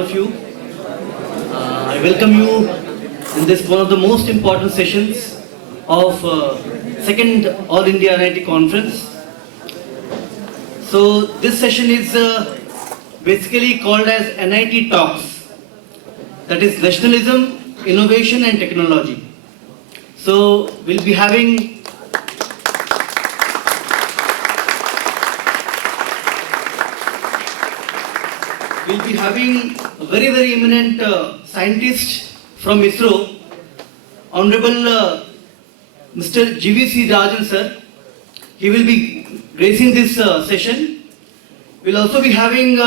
Of you. I welcome you in this one of the most important sessions of second All India NIT conference. So this session is basically called as NIT Talks, that is nationalism, innovation and technology. So we'll be having a very eminent scientist from ISRO, Honorable Mr. GVC Rajan sir. He will be gracing this session. We'll also be having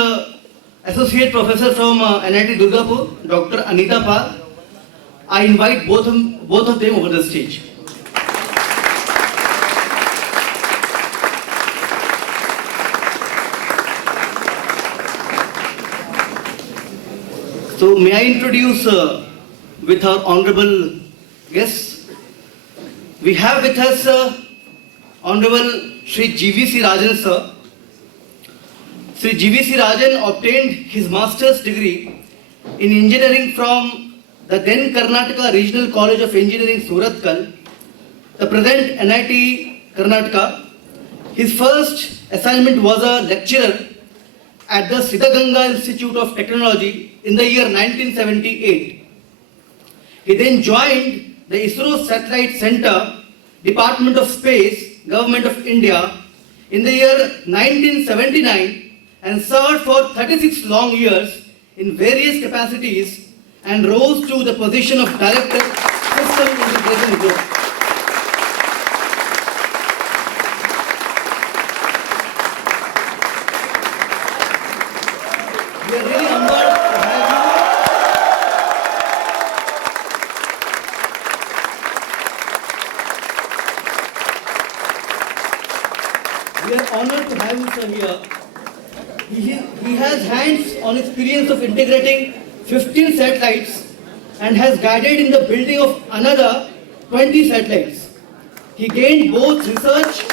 Associate Professor from NIT Durgapur, Dr. Anita Pal. I invite both of them over the stage. So may I introduce with our honorable guests. We have with us Honorable Shri GVC Rajan sir. Shri GVC Rajan obtained his master's degree in engineering from the then Karnataka Regional College of Engineering Surathkal, the present NIT Karnataka. His first assignment was a lecturer at the Siddhaganga Institute of Technology in the year 1978. He then joined the ISRO Satellite Center, Department of Space, Government of India in the year 1979 and served for 36 long years in various capacities and rose to the position of Director, System Integration Group. We are really humbled to have you. We are honored to have you, sir, here. He has hands-on experience of integrating 15 satellites and has guided in the building of another 20 satellites. He gained both research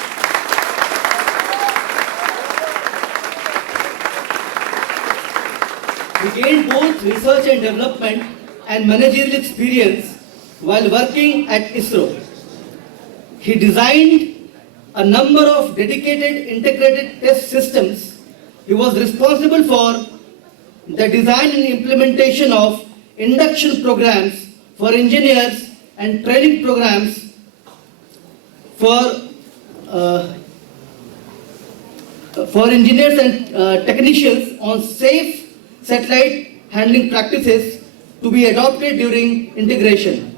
and development and managerial experience while working at ISRO. He designed a number of dedicated integrated test systems. He was responsible for the design and implementation of induction programs for engineers and training programs for engineers and technicians on safe satellite handling practices to be adopted during integration.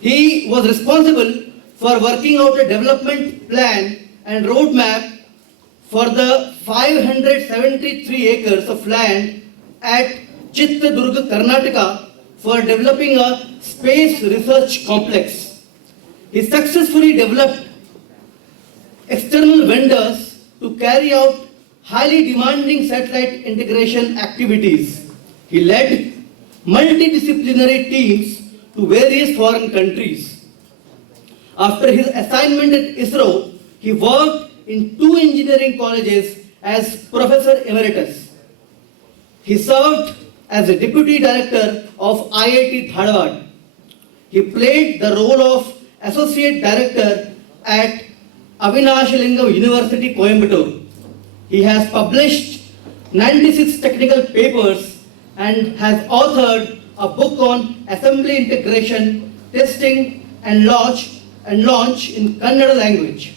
He was responsible for working out a development plan and roadmap for the 573 acres of land at Chitradurga, Karnataka for developing a space research complex. He successfully developed external vendors to carry out highly demanding satellite integration activities. He led multidisciplinary teams to various foreign countries. After his assignment at ISRO, he worked in 2 engineering colleges as Professor Emeritus. He served as a Deputy Director of IIT Dharwad. He played the role of Associate Director at Avinashalingam University, Coimbatore. He has published 96 technical papers and has authored a book on assembly integration, testing and launch in Kannada language.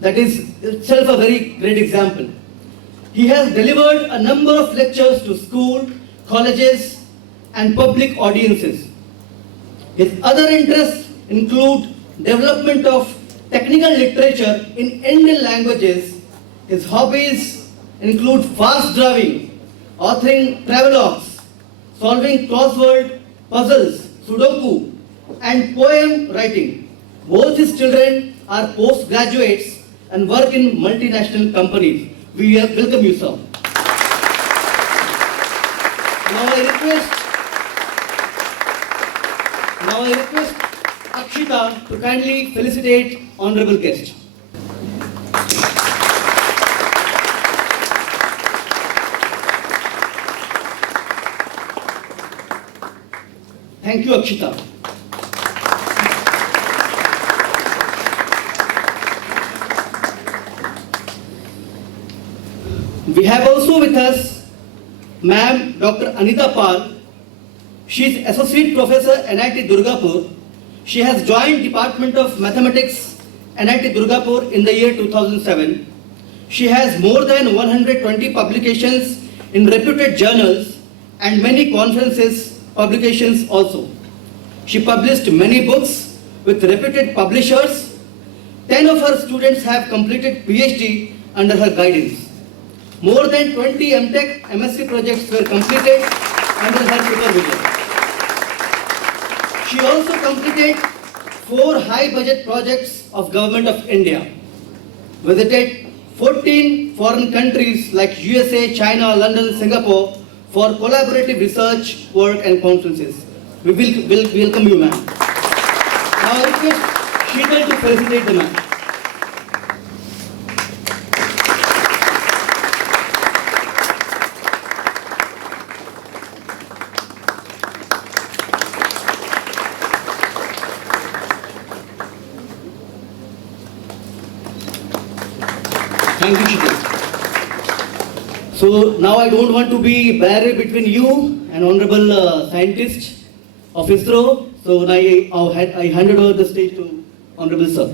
That is itself a very great example. He has delivered a number of lectures to school, colleges and public audiences. His other interests include development of technical literature in Indian languages. His hobbies include fast driving, authoring travelogues, solving crossword puzzles, Sudoku, and poem writing. Both his children are postgraduates and work in multinational companies. We welcome you, sir. Now I request Akshita to kindly felicitate honorable guest. Thank you, Akshita. We have also with us Ma'am Dr. Anita Pal. She is Associate Professor NIT Durgapur. She has joined Department of Mathematics NIT Durgapur in the year 2007. She has more than 120 publications in reputed journals and many conferences, publications also. She published many books with reputed publishers. 10 of her students have completed PhD under her guidance. More than 20 MTech, MSc projects were completed under her supervision. She also completed 4 high-budget projects of Government of India, visited 14 foreign countries like USA, China, London, Singapore for collaborative research, work and conferences. We will welcome you, ma'am. Now I request Sheetal to facilitate the ma'am. Thank you, Sheetal. So now I don't want to be barrier between you and honorable scientist of ISRO. So now I handed over the stage to honorable sir.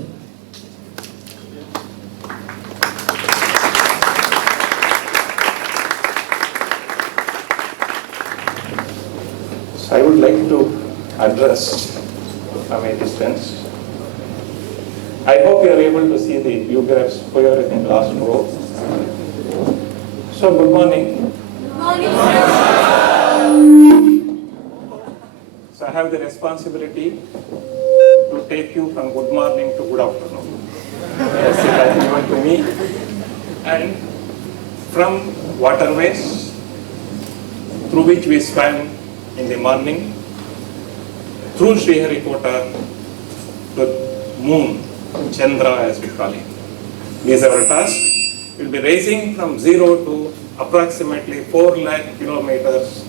So I would like to address from a distance. I hope you are able to see the view graphs here in the last row. So good morning. Good morning. So I have the responsibility to take you from good morning to good afternoon. Yes, it has been given to me. And from waterways through which we swam in the morning, through Sriharikota to moon, Chandra as we call it. These are our tasks. We'll be racing from 0 to approximately 4 lakh kilometers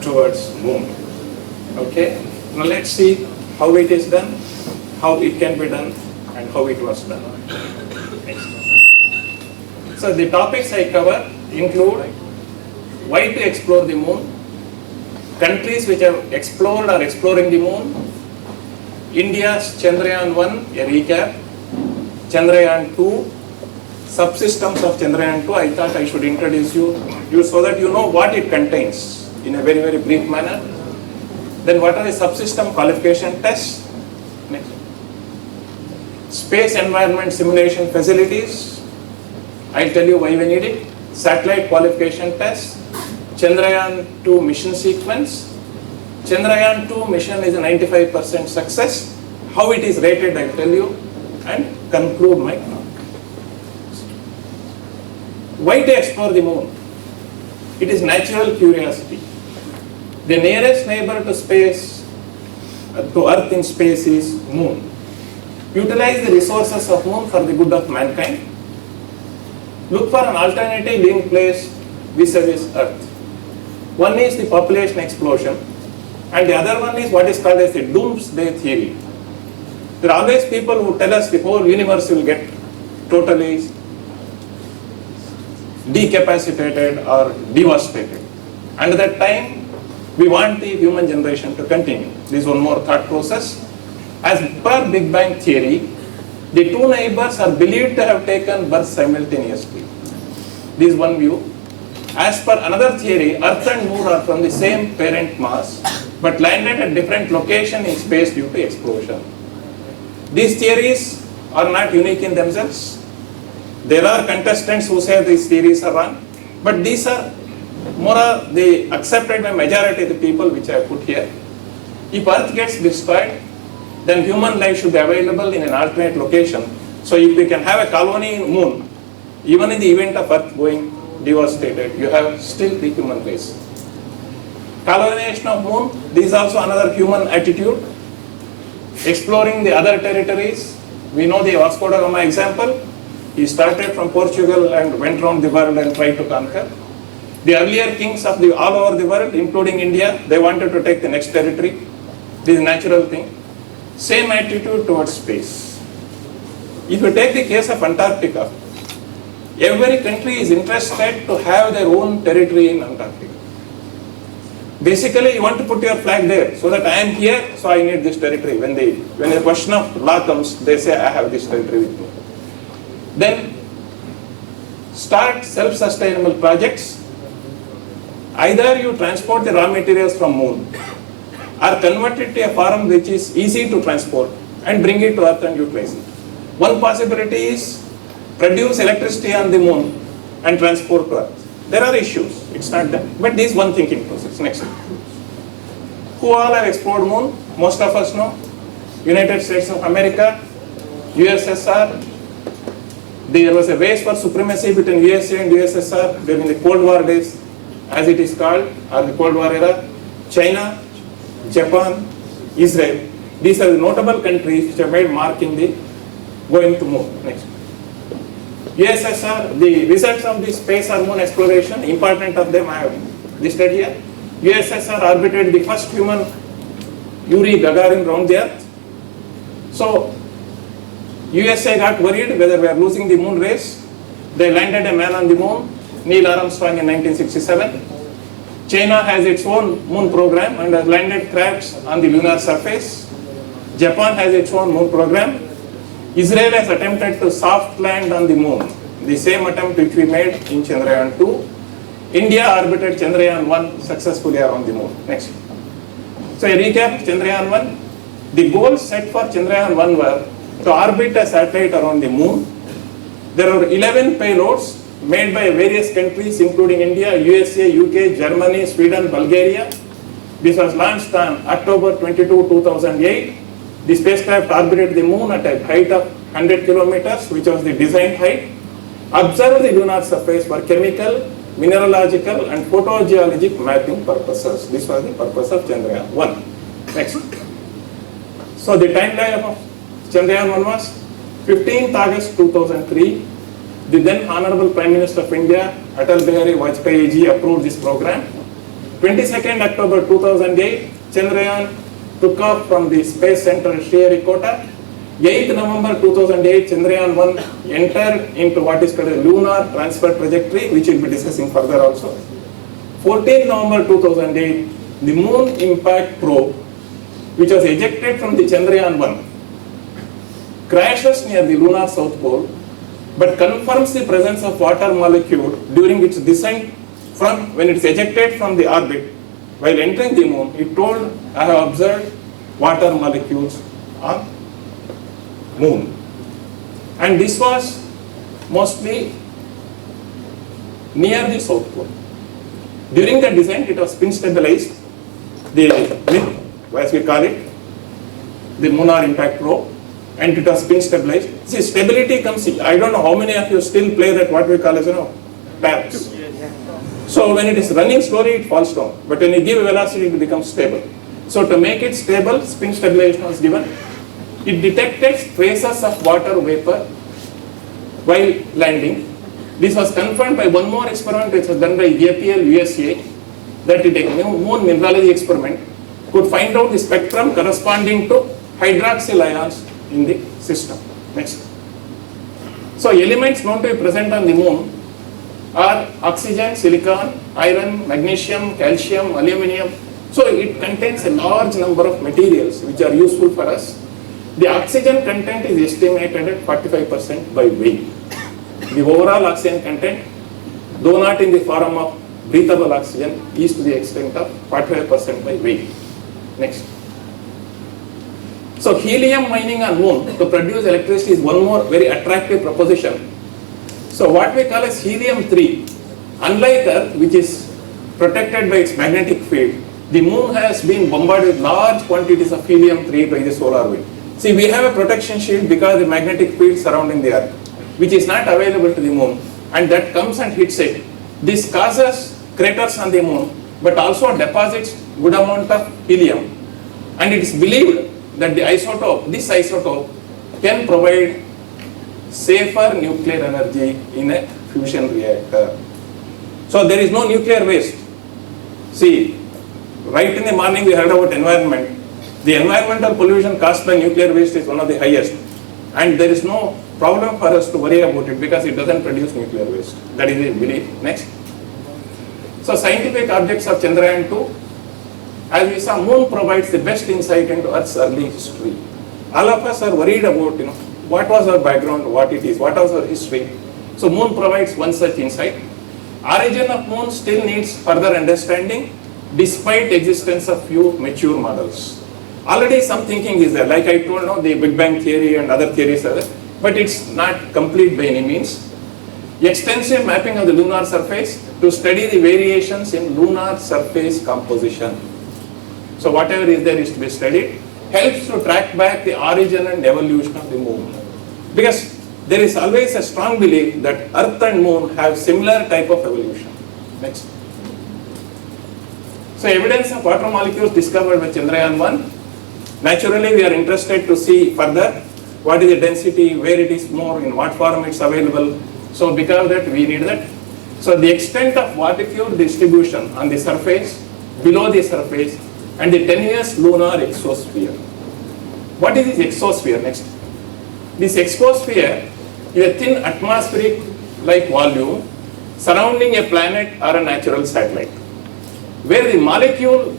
towards moon. Okay? Now let's see how it is done, how it can be done, and how it was done. Next. So the topics I cover include why to explore the moon, countries which have explored or exploring the moon, India's Chandrayaan-1, a recap, Chandrayaan-2, subsystems of Chandrayaan-2. I thought I should introduce you so that you know what it contains in a very, very brief manner. Then what are the subsystem qualification tests? Next. Space environment simulation facilities. I'll tell you why we need it. Satellite qualification tests. Chandrayaan-2 mission sequence. Chandrayaan-2 mission is a 95% success. How it is rated, I'll tell you, and conclude my talk. Why to explore the moon? It is natural curiosity. The nearest neighbor to space, to Earth in space is moon. Utilize the resources of moon for the good of mankind. Look for an alternative living place vis-a-vis Earth. One is the population explosion, and the other one is what is called as the doomsday theory. There are always people who tell us the whole universe will get totally decapacitated or devastated. And at that time, we want the human generation to continue. This is one more thought process. As per Big Bang theory, the two neighbors are believed to have taken birth simultaneously. This is one view. As per another theory, Earth and Moon are from the same parent mass, but landed at different locations in space due to explosion. These theories are not unique in themselves. There are contestants who say these theories are wrong, but these are more the accepted by majority of the people which I have put here. If Earth gets destroyed, then human life should be available in an alternate location. So if we can have a colony in Moon, even in the event of Earth going devastated, you have still the human race. Colonization of Moon, this is also another human attitude. Exploring the other territories. We know the Vasco da Gama example. He started from Portugal and went around the world and tried to conquer. The earlier kings of all over the world, including India, they wanted to take the next territory. This is a natural thing. Same attitude towards space. If you take the case of Antarctica, every country is interested to have their own territory in Antarctica. Basically, you want to put your flag there, so that I am here, so I need this territory. When the question of law comes, they say, I have this territory with me. Then, start self-sustainable projects. Either you transport the raw materials from moon, or convert it to a form which is easy to transport, and bring it to Earth and utilize it. One possibility is produce electricity on the moon and transport to Earth. There are issues, it's not that, but this is one thinking process. Next. Who all have explored moon? Most of us know. United States of America, USSR. There was a race for supremacy between USA and USSR during the Cold War days, as it is called, or the Cold War era. China, Japan, Israel. These are the notable countries which have made mark in the going to moon. Next. USSR, the results of the space or moon exploration, important of them I have listed here. USSR orbited the first human, Yuri Gagarin, round the Earth. So, USA got worried whether we are losing the moon race. They landed a man on the moon, Neil Armstrong, in 1967. China has its own moon program and has landed crafts on the lunar surface. Japan has its own moon program. Israel has attempted to soft land on the moon, the same attempt which we made in Chandrayaan-2. India orbited Chandrayaan-1 successfully around the moon. Next. So a recap, Chandrayaan-1. The goals set for Chandrayaan-1 were to orbit a satellite around the moon. There were 11 payloads made by various countries including India, USA, UK, Germany, Sweden, Bulgaria. This was launched on October 22, 2008. The spacecraft orbited the moon at a height of 100 kilometers, which was the design height. Observed the lunar surface for chemical, mineralogical and photogeologic mapping purposes. This was the purpose of Chandrayaan-1. Next. So the timeline of Chandrayaan-1 was 15th August 2003. The then Honorable Prime Minister of India, Atal Bihari Vajpayee ji, approved this program. 22nd October 2008, Chandrayaan took off from the Space Center Sriharikota. 8th November 2008, Chandrayaan-1 entered into what is called a lunar transfer trajectory, which we'll be discussing further also. 14th November 2008, the Moon Impact Probe, which was ejected from the Chandrayaan-1, crashes near the lunar south pole, but confirms the presence of water molecule during its descent from when it's ejected from the orbit. While entering the moon, it told, I have observed water molecules on moon. And this was mostly near the south pole. During the descent, it was spin stabilized. The MIP, as we call it, the Lunar Impact Probe, and it was spin stabilized. See, stability comes, I don't know how many of you still play that what we call as, taps. So when it is running slowly, it falls down. But when you give velocity, it becomes stable. So to make it stable, spin stabilization was given. It detected traces of water vapor while landing. This was confirmed by one more experiment which was done by JPL USA, that it a moon mineralogy experiment could find out the spectrum corresponding to hydroxyl ions in the system. Next. So elements known to be present on the moon are oxygen, silicon, iron, magnesium, calcium, aluminium. So it contains a large number of materials which are useful for us. The oxygen content is estimated at 45% by weight. The overall oxygen content, though not in the form of breathable oxygen, is to the extent of 45% by weight. Next. So helium mining on moon to produce electricity is one more very attractive proposition. So what we call as helium-3, unlike Earth, which is protected by its magnetic field, the moon has been bombarded with large quantities of helium-3 by the solar wind. See, we have a protection shield because the magnetic field surrounding the Earth, which is not available to the moon, and that comes and hits it. This causes craters on the moon, but also deposits good amount of helium. And it is believed that the isotope, this isotope, can provide safer nuclear energy in a fusion reactor. So there is no nuclear waste. See, right in the morning we heard about environment. The environmental pollution caused by nuclear waste is one of the highest. And there is no problem for us to worry about it because it doesn't produce nuclear waste. That is the belief. Next. So scientific objects of Chandrayaan-2, as we saw, Moon provides the best insight into Earth's early history. All of us are worried about, what was our background, what it is, what was our history. So Moon provides one such insight. Origin of Moon still needs further understanding despite existence of few mature models. Already some thinking is there, like I told, the Big Bang theory and other theories are there, but it's not complete by any means. Extensive mapping of the lunar surface to study the variations in lunar surface composition. So whatever is there is to be studied, helps to track back the origin and evolution of the Moon. Because there is always a strong belief that Earth and Moon have similar type of evolution. Next. So evidence of water molecules discovered by Chandrayaan-1. Naturally, we are interested to see further what is the density, where it is more, in what form it's available. So because of that, we need that. So the extent of molecule distribution on the surface, below the surface, and the tenuous lunar exosphere. What is this exosphere? Next. This exosphere is a thin atmospheric-like volume surrounding a planet or a natural satellite, where the molecule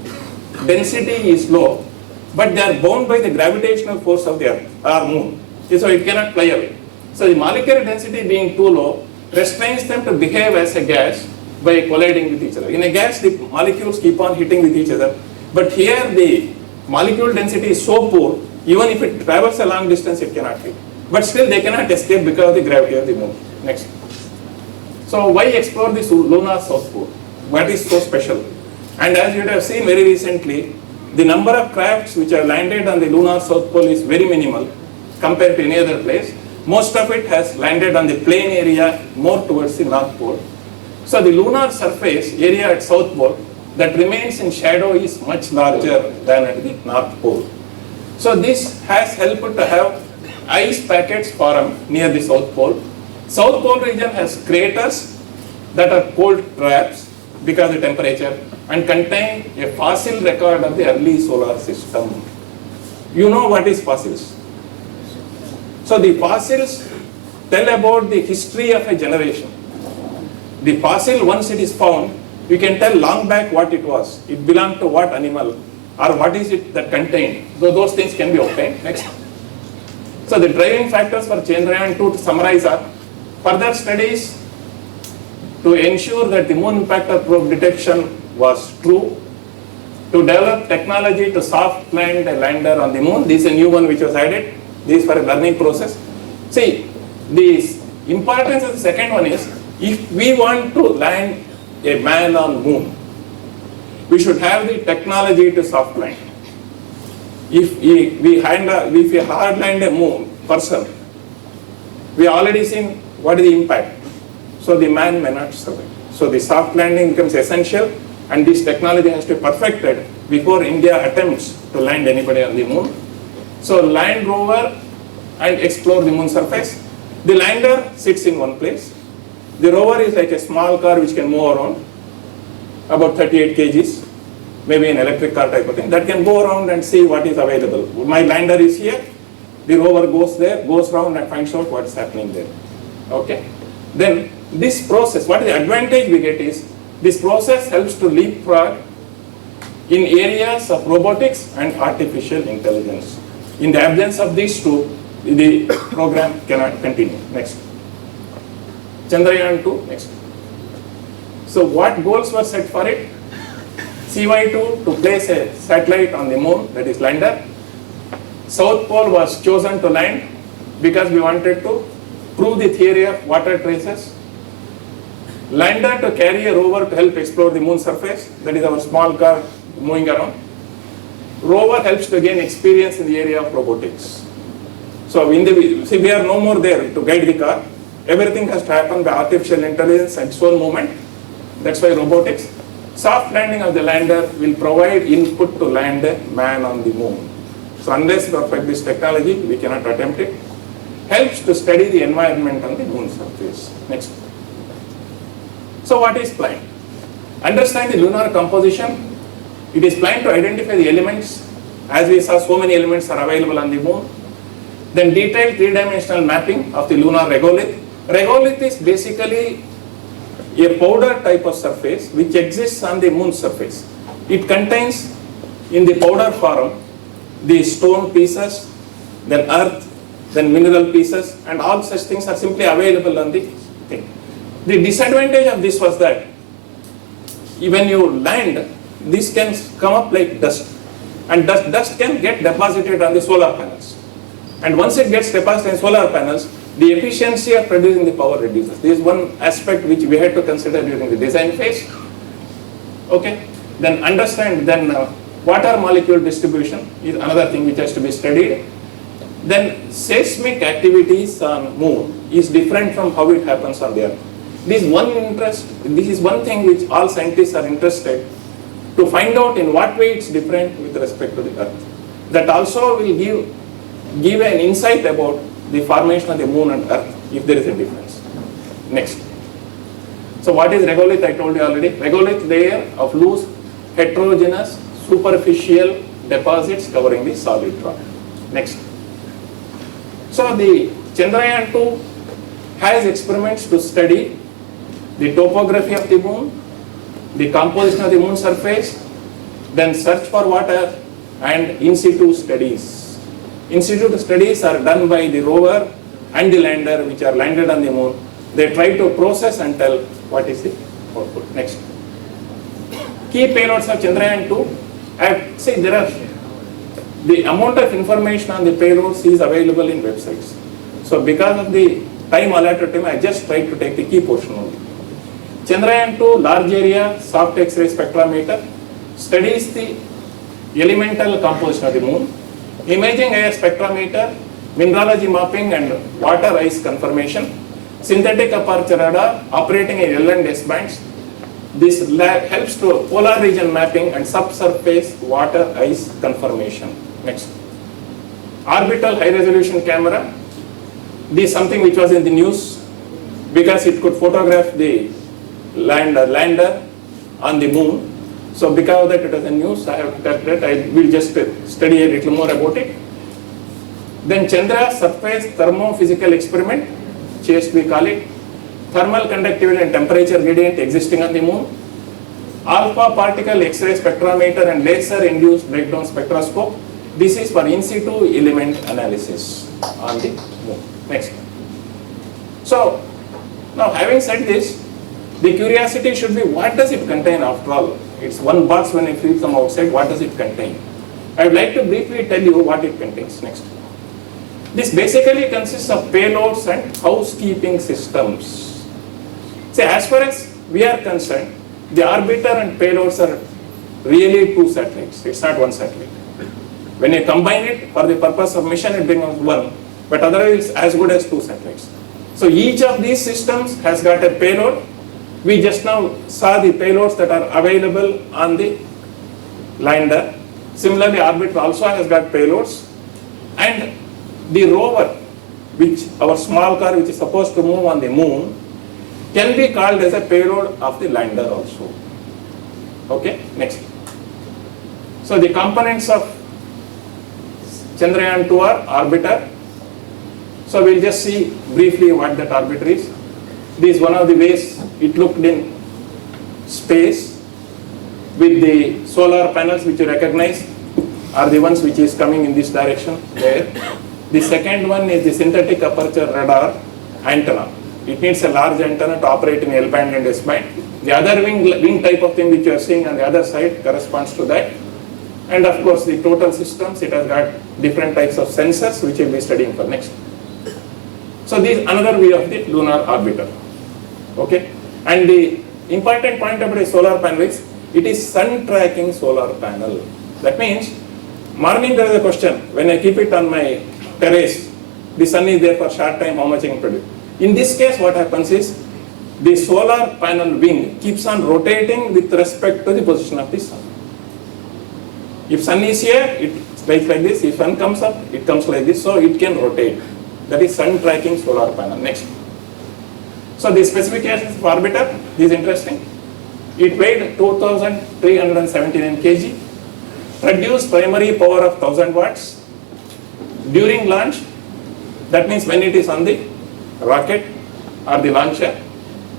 density is low, but they are bound by the gravitational force of the Earth or Moon. So it cannot fly away. So the molecular density being too low restrains them to behave as a gas by colliding with each other. In a gas, the molecules keep on hitting with each other. But here the molecule density is so poor, even if it travels a long distance, it cannot hit. But still they cannot escape because of the gravity of the Moon. Next. So why explore this lunar South Pole? What is so special? And as you have seen very recently, the number of crafts which are landed on the lunar South Pole is very minimal compared to any other place. Most of it has landed on the plain area more towards the North Pole. So the lunar surface area at South Pole that remains in shadow is much larger than at the North Pole. So this has helped to have ice packets form near the South Pole. South Pole region has craters that are cold traps because of the temperature and contain a fossil record of the early solar system. You know what is fossils? So the fossils tell about the history of a generation. The fossil, once it is found, you can tell long back what it was. It belonged to what animal or what is it that contained. So those things can be obtained. Next. So the driving factors for Chandrayaan-2 to summarize are further studies to ensure that the Moon impactor probe detection was true, to develop technology to soft land a lander on the Moon. This is a new one which was added. This is for a learning process. See, the importance of the second one is, if we want to land a man on Moon, we should have the technology to soft land. If we hard land a Moon person, we already seen what is the impact. So the man may not survive. So the soft landing becomes essential, and this technology has to be perfected before India attempts to land anybody on the Moon. So land rover and explore the Moon surface. The lander sits in one place. The rover is like a small car which can move around, about 38 kgs, maybe an electric car type of thing, that can go around and see what is available. My lander is here, the rover goes there, goes around and finds out what is happening there. Okay. Then this process, what is the advantage we get is, this process helps to leapfrog in areas of robotics and artificial intelligence. In the absence of these two, the program cannot continue. Next. Chandrayaan-2, next. So what goals were set for it? CY2 to place a satellite on the Moon, that is lander. South Pole was chosen to land because we wanted to prove the theory of water traces. Lander to carry a rover to help explore the Moon surface, that is our small car moving around. Rover helps to gain experience in the area of robotics. So we are no more there to guide the car. Everything has to happen by artificial intelligence and its own movement. That's why robotics. Soft landing of the lander will provide input to land a man on the Moon. So unless we perfect this technology, we cannot attempt it. Helps to study the environment on the Moon surface. Next. So what is planned? Understand the lunar composition. It is planned to identify the elements. As we saw, so many elements are available on the moon. Then detailed three-dimensional mapping of the lunar regolith. Regolith is basically a powder type of surface which exists on the moon's surface. It contains in the powder form the stone pieces, then earth, then mineral pieces, and all such things are simply available on the thing. The disadvantage of this was that when you land, this can come up like dust, and dust can get deposited on the solar panels. And once it gets deposited in solar panels, the efficiency of producing the power reduces. This is one aspect which we had to consider during the design phase. Okay, then understand, then water molecule distribution is another thing which has to be studied. Then seismic activities on moon is different from how it happens on the earth. This is one thing which all scientists are interested to find out in what way it's different with respect to the earth. That also will give an insight about the formation of the moon and earth if there is a difference. Next. So what is regolith? I told you already. Regolith layer of loose, heterogeneous, superficial deposits covering the solid rock. Next. So the Chandrayaan-2 has experiments to study the topography of the moon, the composition of the moon surface, then search for water, and in situ studies. In situ studies are done by the rover and the lander which are landed on the moon. They try to process and tell what is the output. Next. Key payloads of Chandrayaan-2. See, there are the amount of information on the payloads is available in websites. So because of the time allotted to me, I just tried to take the key portion only. Chandrayaan-2 large area soft X-ray spectrometer studies the elemental composition of the moon. Imaging air spectrometer, mineralogy mapping and water ice confirmation. Synthetic aperture radar operating in L and S bands. This helps to polar region mapping and subsurface water ice confirmation. Next. Orbital high resolution camera. This is something which was in the news because it could photograph the lander on the moon. So because of that it was in news, I have cut that. I will just study a little more about it. Then Chandra surface thermophysical experiment, CHASE we call it. Thermal conductivity and temperature gradient existing on the moon. Alpha particle X-ray spectrometer and laser induced breakdown spectroscope. This is for in situ element analysis on the moon. Next. So now having said this, the curiosity should be what does it contain after all? It's one box when I flip from outside, what does it contain? I would like to briefly tell you what it contains. Next. This basically consists of payloads and housekeeping systems. See, as far as we are concerned, the orbiter and payloads are really two satellites. It's not one satellite. When you combine it for the purpose of mission, it becomes one, but otherwise it's as good as two satellites. So each of these systems has got a payload. We just now saw the payloads that are available on the lander. Similarly, orbiter also has got payloads, and the rover, which our small car which is supposed to move on the moon, can be called as a payload of the lander also. Okay, next. So the components of Chandrayaan-2 are orbiter. So we'll just see briefly what that orbiter is. This is one of the ways it looked in space with the solar panels which you recognize are the ones which is coming in this direction there. The second one is the synthetic aperture radar antenna. It needs a large antenna to operate in L band and S band. The other wing type of thing which you are seeing on the other side corresponds to that. And of course the total systems, it has got different types of sensors which we will be studying for next. So this is another view of the lunar orbiter. Okay, and the important point about a solar panel is it is sun tracking solar panel. That means morning there is a question, when I keep it on my terrace, the sun is there for short time, how much I can produce. In this case what happens is the solar panel wing keeps on rotating with respect to the position of the sun. If sun is here, it stays like this. If sun comes up, it comes like this, so it can rotate. That is sun tracking solar panel. Next. So So the specifications of orbiter is interesting. It weighed 2,379 kg, produced primary power of 1000 watts. During launch, that means when it is on the rocket or the launcher,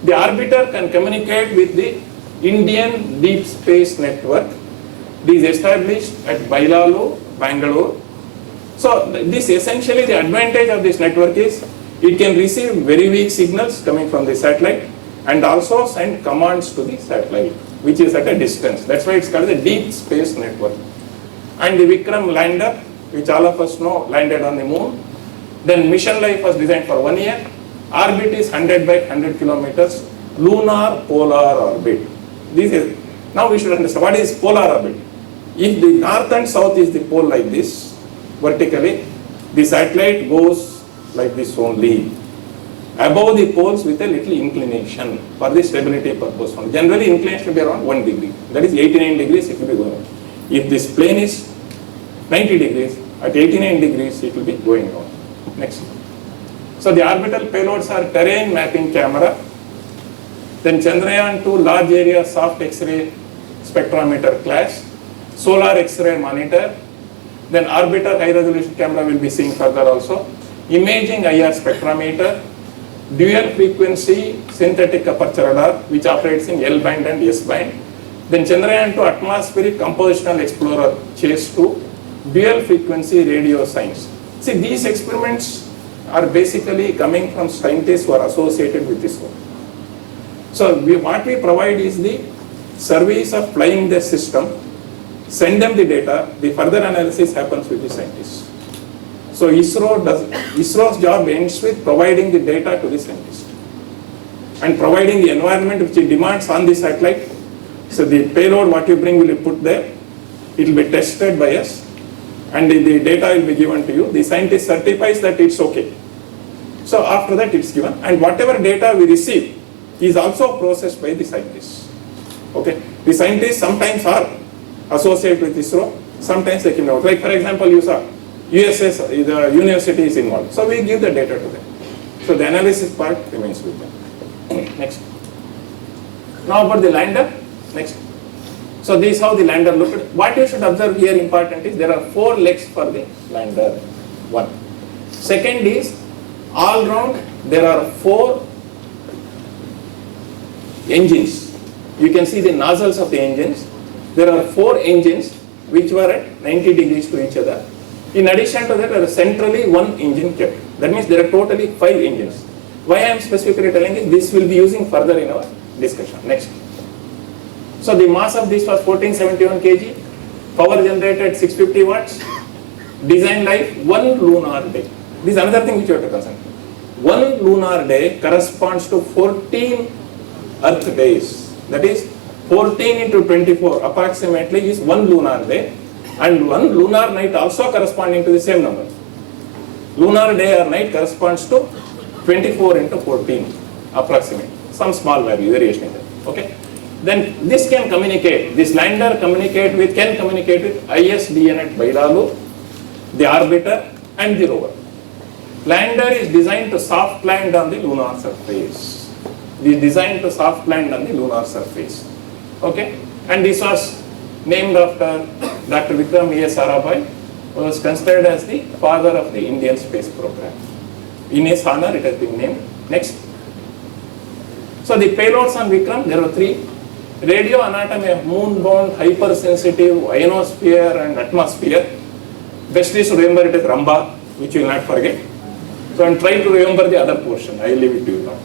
the orbiter can communicate with the Indian Deep Space Network. This is established at Bailalu, Bangalore. So this essentially the advantage of this network is it can receive very weak signals coming from the satellite and also send commands to the satellite, which is at a distance. That's why it's called the Deep Space Network. And the Vikram lander, which all of us know, landed on the moon. Then mission life was designed for 1 year. Orbit is 100 by 100 kilometers. Lunar polar orbit. This is, now we should understand what is polar orbit. If the north and south is the pole like this, vertically, the satellite goes like this only. Above the poles with a little inclination for the stability purpose. Generally inclination will be around 1 degree. That is 89 degrees it will be going. If this plane is 90 degrees, at 89 degrees it will be going down. Next. So the orbital payloads are terrain mapping camera, then Chandrayaan-2 large area soft X-ray spectrometer class, solar X-ray monitor, then orbiter high resolution camera will be seen further also, imaging IR spectrometer, dual frequency synthetic aperture radar which operates in L band and S band, then Chandrayaan-2 atmospheric compositional explorer CHASE-2, dual frequency radio science. See, these experiments are basically coming from scientists who are associated with this work. So what we provide is the service of flying the system, send them the data, the further analysis happens with the scientists. So ISRO's job ends with providing the data to the scientist and providing the environment which it demands on the satellite. So the payload what you bring will be put there, it will be tested by us and the data will be given to you. The scientist certifies that it's okay. So after that it's given and whatever data we receive is also processed by the scientists. Okay, the scientists sometimes are associated with ISRO, sometimes they can out. Like for example, you saw USS, the university is involved. So we give the data to them. So the analysis part remains with them. Next. Now about the lander. Next. So this is how the lander looked. What you should observe here important is there are 4 legs for the lander. 1. Second is all round there are 4 engines. You can see the nozzles of the engines. There are 4 engines which were at 90 degrees to each other. In addition to that, there is centrally 1 engine kept. That means there are totally 5 engines. Why I am specifically telling is this will be using further in our discussion. Next. So the mass of this was 1471 kg, power generated 650 watts, design life 1 lunar day. This is another thing which you have to consider. 1 lunar day corresponds to 14 Earth days. That is 14 into 24 approximately is 1 lunar day and 1 lunar night also corresponding to the same number. Lunar day or night corresponds to 24 into 14 approximate. Some small value variation in that. Okay. Then this can communicate, this lander can communicate with ISDN at Bailalu, the orbiter and the rover. Lander is designed to soft land on the lunar surface. It is designed to soft land on the lunar surface. Okay, and this was named after Dr. Vikram E.S. Sarabhai, who was considered as the father of the Indian space program. In his honor, it has been named. Next. So the payloads on Vikram, there were 3. Radio anatomy of moon-bound hypersensitive ionosphere and atmosphere. Best is to remember it as Ramba, which you will not forget. So and try to remember the other portion. I will leave it to you now.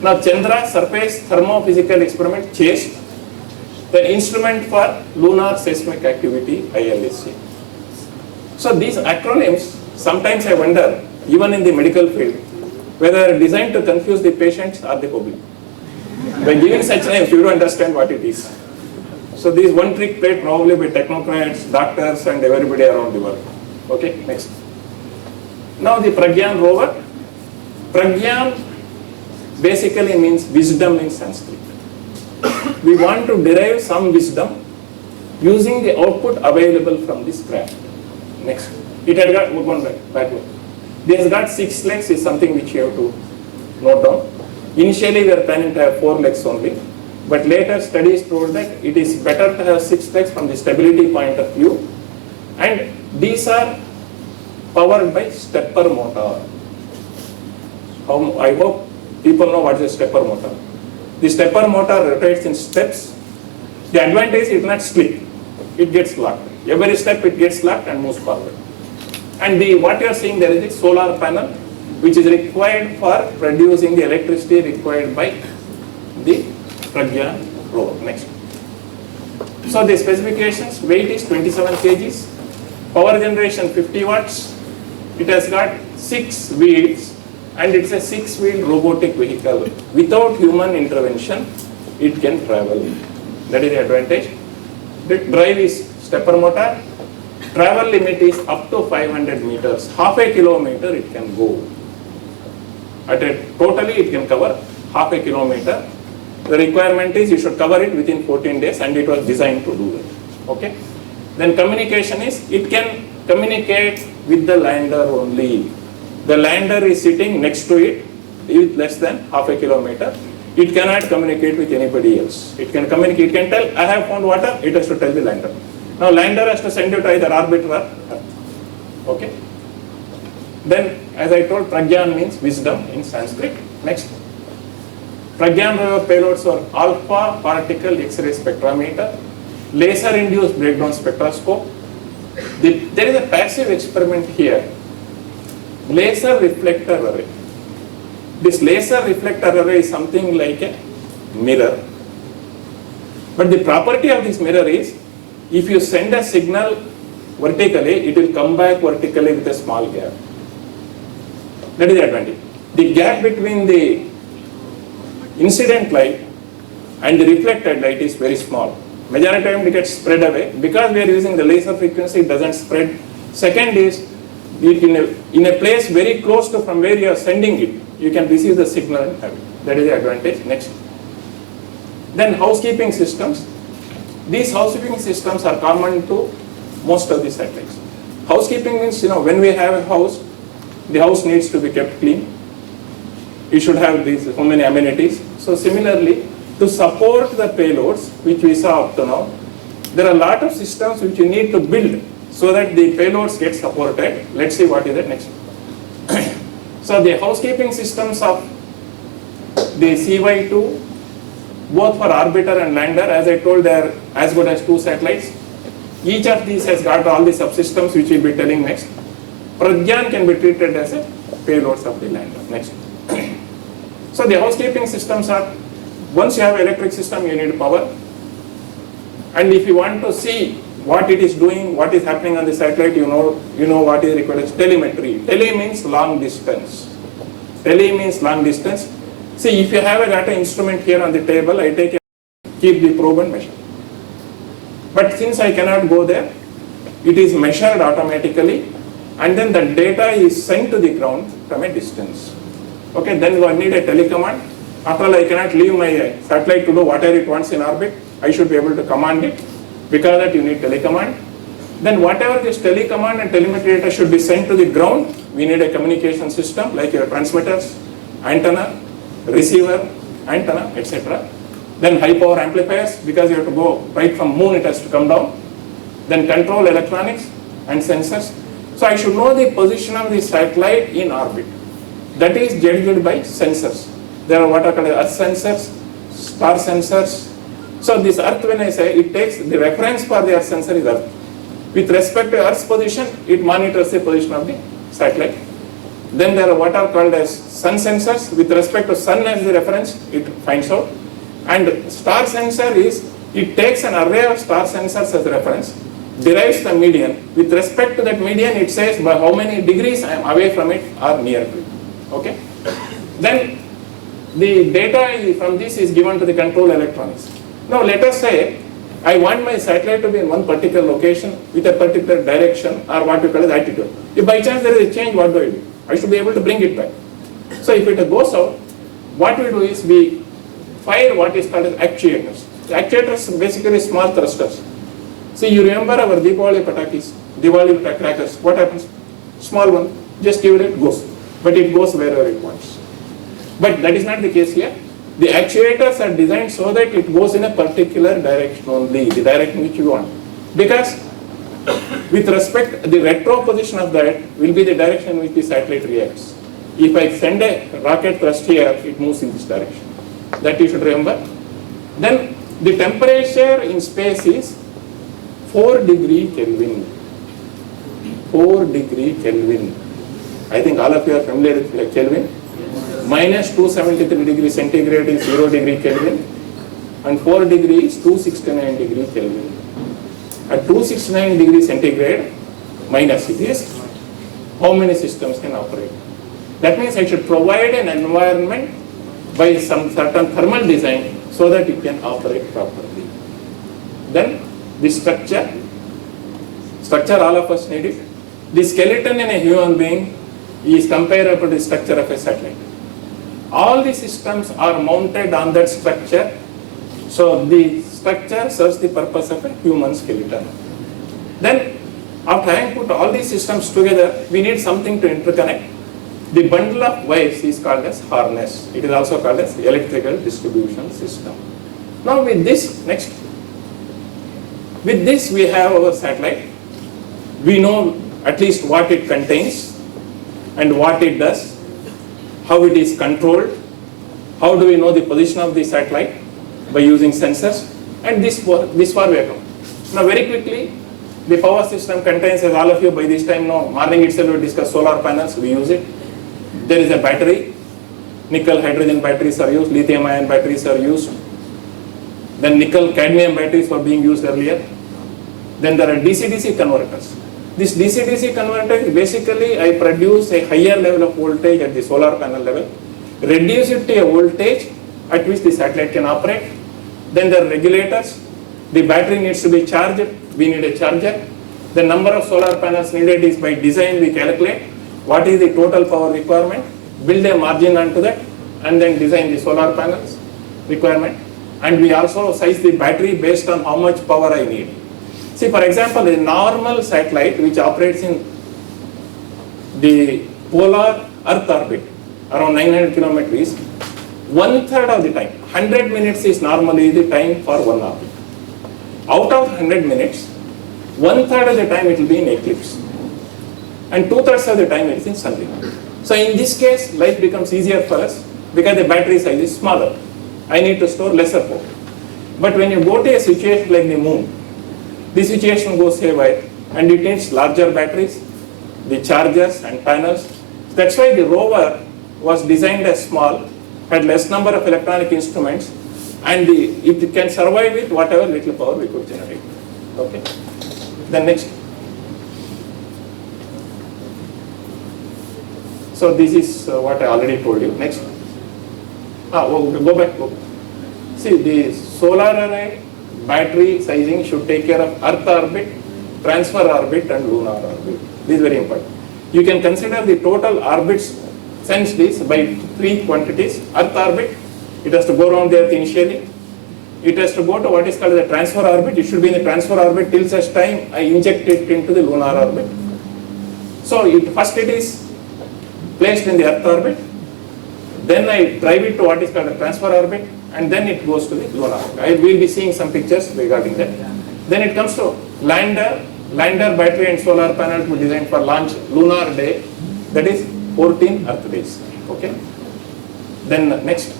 Now Chandra Surface Thermophysical Experiment CHASE, the instrument for lunar seismic activity ILSC. So these acronyms, sometimes I wonder, even in the medical field, whether designed to confuse the patients or the public. By giving such names, you don't understand what it is. So this is one trick played probably by technocrats, doctors and everybody around the world. Okay, next. Now the Pragyan rover. Pragyan basically means wisdom in Sanskrit. We want to derive some wisdom using the output available from this craft. Next. It had got, one backward. It has got 6 legs is something which you have to note down. Initially, we are planning to have 4 legs only, but later studies told that it is better to have 6 legs from the stability point of view, and these are powered by stepper motor. I hope people know what is a stepper motor. The stepper motor rotates in steps. The advantage is it will not slip, it gets locked. Every step it gets locked and moves forward. And what you are seeing there is the solar panel, which is required for producing the electricity required by the Pragyan rover. Next. So the specifications, weight is 27 kgs, power generation 50 watts, it has got 6 wheels, and it's a 6-wheel robotic vehicle. Without human intervention, it can travel. That is the advantage. The drive is stepper motor. Travel limit is up to 500 meters. Half a kilometer it can go. Totally it can cover half a kilometer. The requirement is you should cover it within 14 days, and it was designed to do that. Okay. Then communication is, it can communicate with the lander only. The lander is sitting next to it with less than half a kilometer. It cannot communicate with anybody else. It can communicate, it can tell, I have found water, it has to tell the lander. Now lander has to send it to either orbit or Earth. Okay. Then, as I told, Pragyan means wisdom in Sanskrit. Next. Pragyan rover payloads are alpha particle X-ray spectrometer, laser-induced breakdown spectroscope. There is a passive experiment here. Laser reflector array. This laser reflector array is something like a mirror. But the property of this mirror is, if you send a signal vertically, it will come back vertically with a small gap. That is the advantage. The gap between the incident light and the reflected light is very small. Majority of the time it gets spread away. Because we are using the laser frequency, it doesn't spread. Second is, in a place very close to from where you are sending it, you can receive the signal and have it. That is the advantage. Next. Then housekeeping systems. These housekeeping systems are common to most of the satellites. Housekeeping means, when we have a house, the house needs to be kept clean. You should have so many amenities. So similarly, to support the payloads, which we saw up to now, there are a lot of systems which you need to build so that the payloads get supported. Let's see what is it next. So the housekeeping systems of the CY2, both for orbiter and lander, as I told, they are as good as 2 satellites. Each of these has got all the subsystems which we'll be telling next. Pragyan can be treated as a payloads of the lander. Next. So the housekeeping systems are, once you have electric system, you need power. And if you want to see what it is doing, what is happening on the satellite, you know what is required as telemetry. Tele means long distance. Tele means long distance. See, if you have a data instrument here on the table, I keep the probe and measure. But since I cannot go there, it is measured automatically, and then the data is sent to the ground from a distance. Okay, then I need a telecommand. After all, I cannot leave my satellite to do whatever it wants in orbit. I should be able to command it. Because that you need telecommand. Then whatever this telecommand and telemetry data should be sent to the ground, we need a communication system like your transmitters, antenna, receiver, antenna, etc. Then high power amplifiers, because you have to go right from moon, it has to come down. Then control electronics and sensors. So I should know the position of the satellite in orbit. That is judged by sensors. There are what are called earth sensors, star sensors. So this earth, when I say, it takes the reference for the earth sensor is earth. With respect to earth's position, it monitors the position of the satellite. Then there are what are called as sun sensors. With respect to sun as the reference, it finds out. And star sensor is, it takes an array of star sensors as reference, derives the median. With respect to that median, it says by how many degrees I am away from it or near to it. Okay? Then the data from this is given to the control electronics. Now let us say I want my satellite to be in one particular location with a particular direction or what we call as altitude. If by chance there is a change, what do I do? I should be able to bring it back. So if it goes out, what we do is we fire what is called as actuators. The actuators are basically small thrusters. See, you remember our Diwali patakis, Diwali crackers. What happens? Small one, just give it, goes. But it goes wherever it wants. But that is not the case here. The actuators are designed so that it goes in a particular direction only, the direction which you want. Because with respect, the retro position of that will be the direction which the satellite reacts. If I send a rocket thrust here, it moves in this direction. That you should remember. Then the temperature in space is 4 degree Kelvin. 4 degree Kelvin. I think all of you are familiar with Kelvin. Minus 273 degree centigrade is 0 degree Kelvin. And 4 degree is 269 degree Kelvin. At 269 degree centigrade minus it is how many systems can operate. That means I should provide an environment by some certain thermal design so that it can operate properly. Then the structure all of us need it. The skeleton in a human being is comparable to the structure of a satellite. All the systems are mounted on that structure, so the structure serves the purpose of a human skeleton. Then, after having put all these systems together, we need something to interconnect. The bundle of wires is called as harness. It is also called as electrical distribution system. Now with this, next. With this we have our satellite. We know at least what it contains and what it does, how it is controlled, how do we know the position of the satellite by using sensors, and this far we have come. Now very quickly, the power system contains, as all of you by this time know, morning itself we discussed solar panels, we use it. There is a battery, nickel hydrogen batteries are used, lithium ion batteries are used. Then nickel cadmium batteries were being used earlier. Then there are DC-DC converters. This DC-DC converter, basically I produce a higher level of voltage at the solar panel level, reduce it to a voltage at which the satellite can operate. Then there are regulators. The battery needs to be charged, we need a charger. The number of solar panels needed is by design we calculate what is the total power requirement, build a margin onto that, and then design the solar panels requirement. And we also size the battery based on how much power I need. See, for example, a normal satellite which operates in the polar Earth orbit around 900 kilometers, 1/3 of the time, 100 minutes is normally the time for one orbit. Out of 100 minutes, 1/3 of the time it will be in eclipse, and 2/3 of the time it is in sunlight. So in this case, life becomes easier for us because the battery size is smaller. I need to store lesser power. But when you go to a situation like the moon, the situation goes haywire and it needs larger batteries, the chargers and panels. That's why the rover was designed as small, had less number of electronic instruments, and it can survive with whatever little power we could generate. Okay. Then next. So this is what I already told you. Next. Go back. See, the solar array battery sizing should take care of Earth orbit, transfer orbit, and lunar orbit. This is very important. You can consider the total orbits sensed this by 3 quantities. Earth orbit, it has to go around the Earth initially. It has to go to what is called the transfer orbit. It should be in the transfer orbit till such time I inject it into the lunar orbit. So first it is placed in the Earth orbit, then I drive it to what is called the transfer orbit, and then it goes to the lunar orbit. I will be seeing some pictures regarding that. Then it comes to lander battery and solar panels were designed for launch lunar day, that is 14 Earth days. Okay. Then next.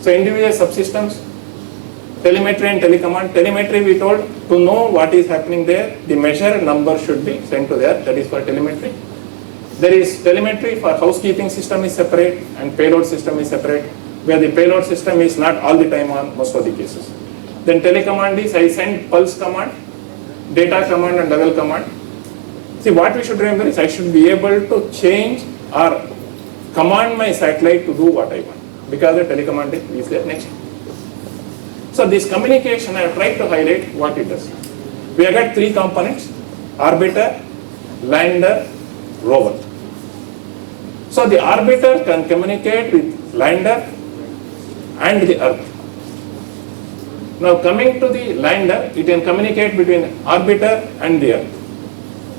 So individual subsystems, telemetry and telecommand. Telemetry we told, to know what is happening there, the measure number should be sent to there, that is for telemetry. There is telemetry for housekeeping system is separate and payload system is separate, where the payload system is not all the time on most of the cases. Then telecommand is I send pulse command, data command and level command. See, what we should remember is I should be able to change or command my satellite to do what I want, because the telecommand is there. Next. So this communication, I have tried to highlight what it does. We have got 3 components: orbiter, lander, rover. So the orbiter can communicate with lander and the Earth. Now coming to the lander, it can communicate between orbiter and the Earth.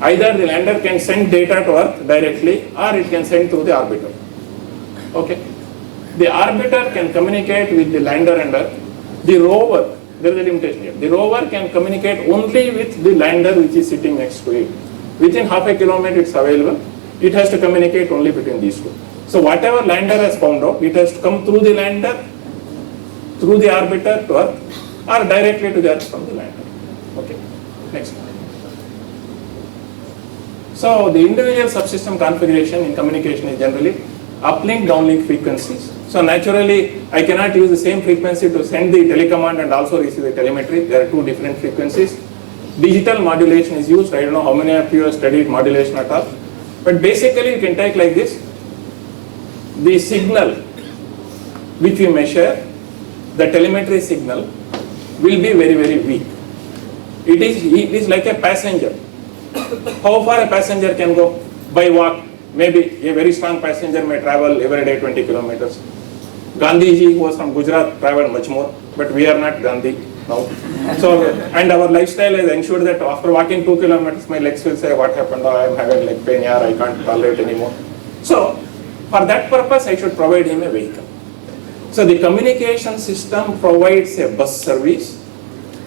Either the lander can send data to Earth directly or it can send through the orbiter. Okay. The orbiter can communicate with the lander and Earth. The rover, there is a limitation here. The rover can communicate only with the lander which is sitting next to it. Within half a kilometer it's available. It has to communicate only between these two. So whatever lander has found out, it has to come through the lander, through the orbiter to Earth, or directly to the Earth from the lander. Okay, next. So the individual subsystem configuration in communication is generally uplink, downlink frequencies. So naturally, I cannot use the same frequency to send the telecommand and also receive the telemetry. There are two different frequencies. Digital modulation is used. I don't know how many of you have studied modulation at all. But basically, you can take like this. The signal which we measure, the telemetry signal, will be very, very weak. It is like a passenger. How far a passenger can go? By walk. Maybe a very strong passenger may travel every day 20 kilometers. Gandhiji, who was from Gujarat, traveled much more, but we are not Gandhi now. So, and our lifestyle has ensured that after walking 2 kilometers, my legs will say, what happened? Oh, I am having leg pain here, I can't tolerate anymore. So, for that purpose, I should provide him a vehicle. So, the communication system provides a bus service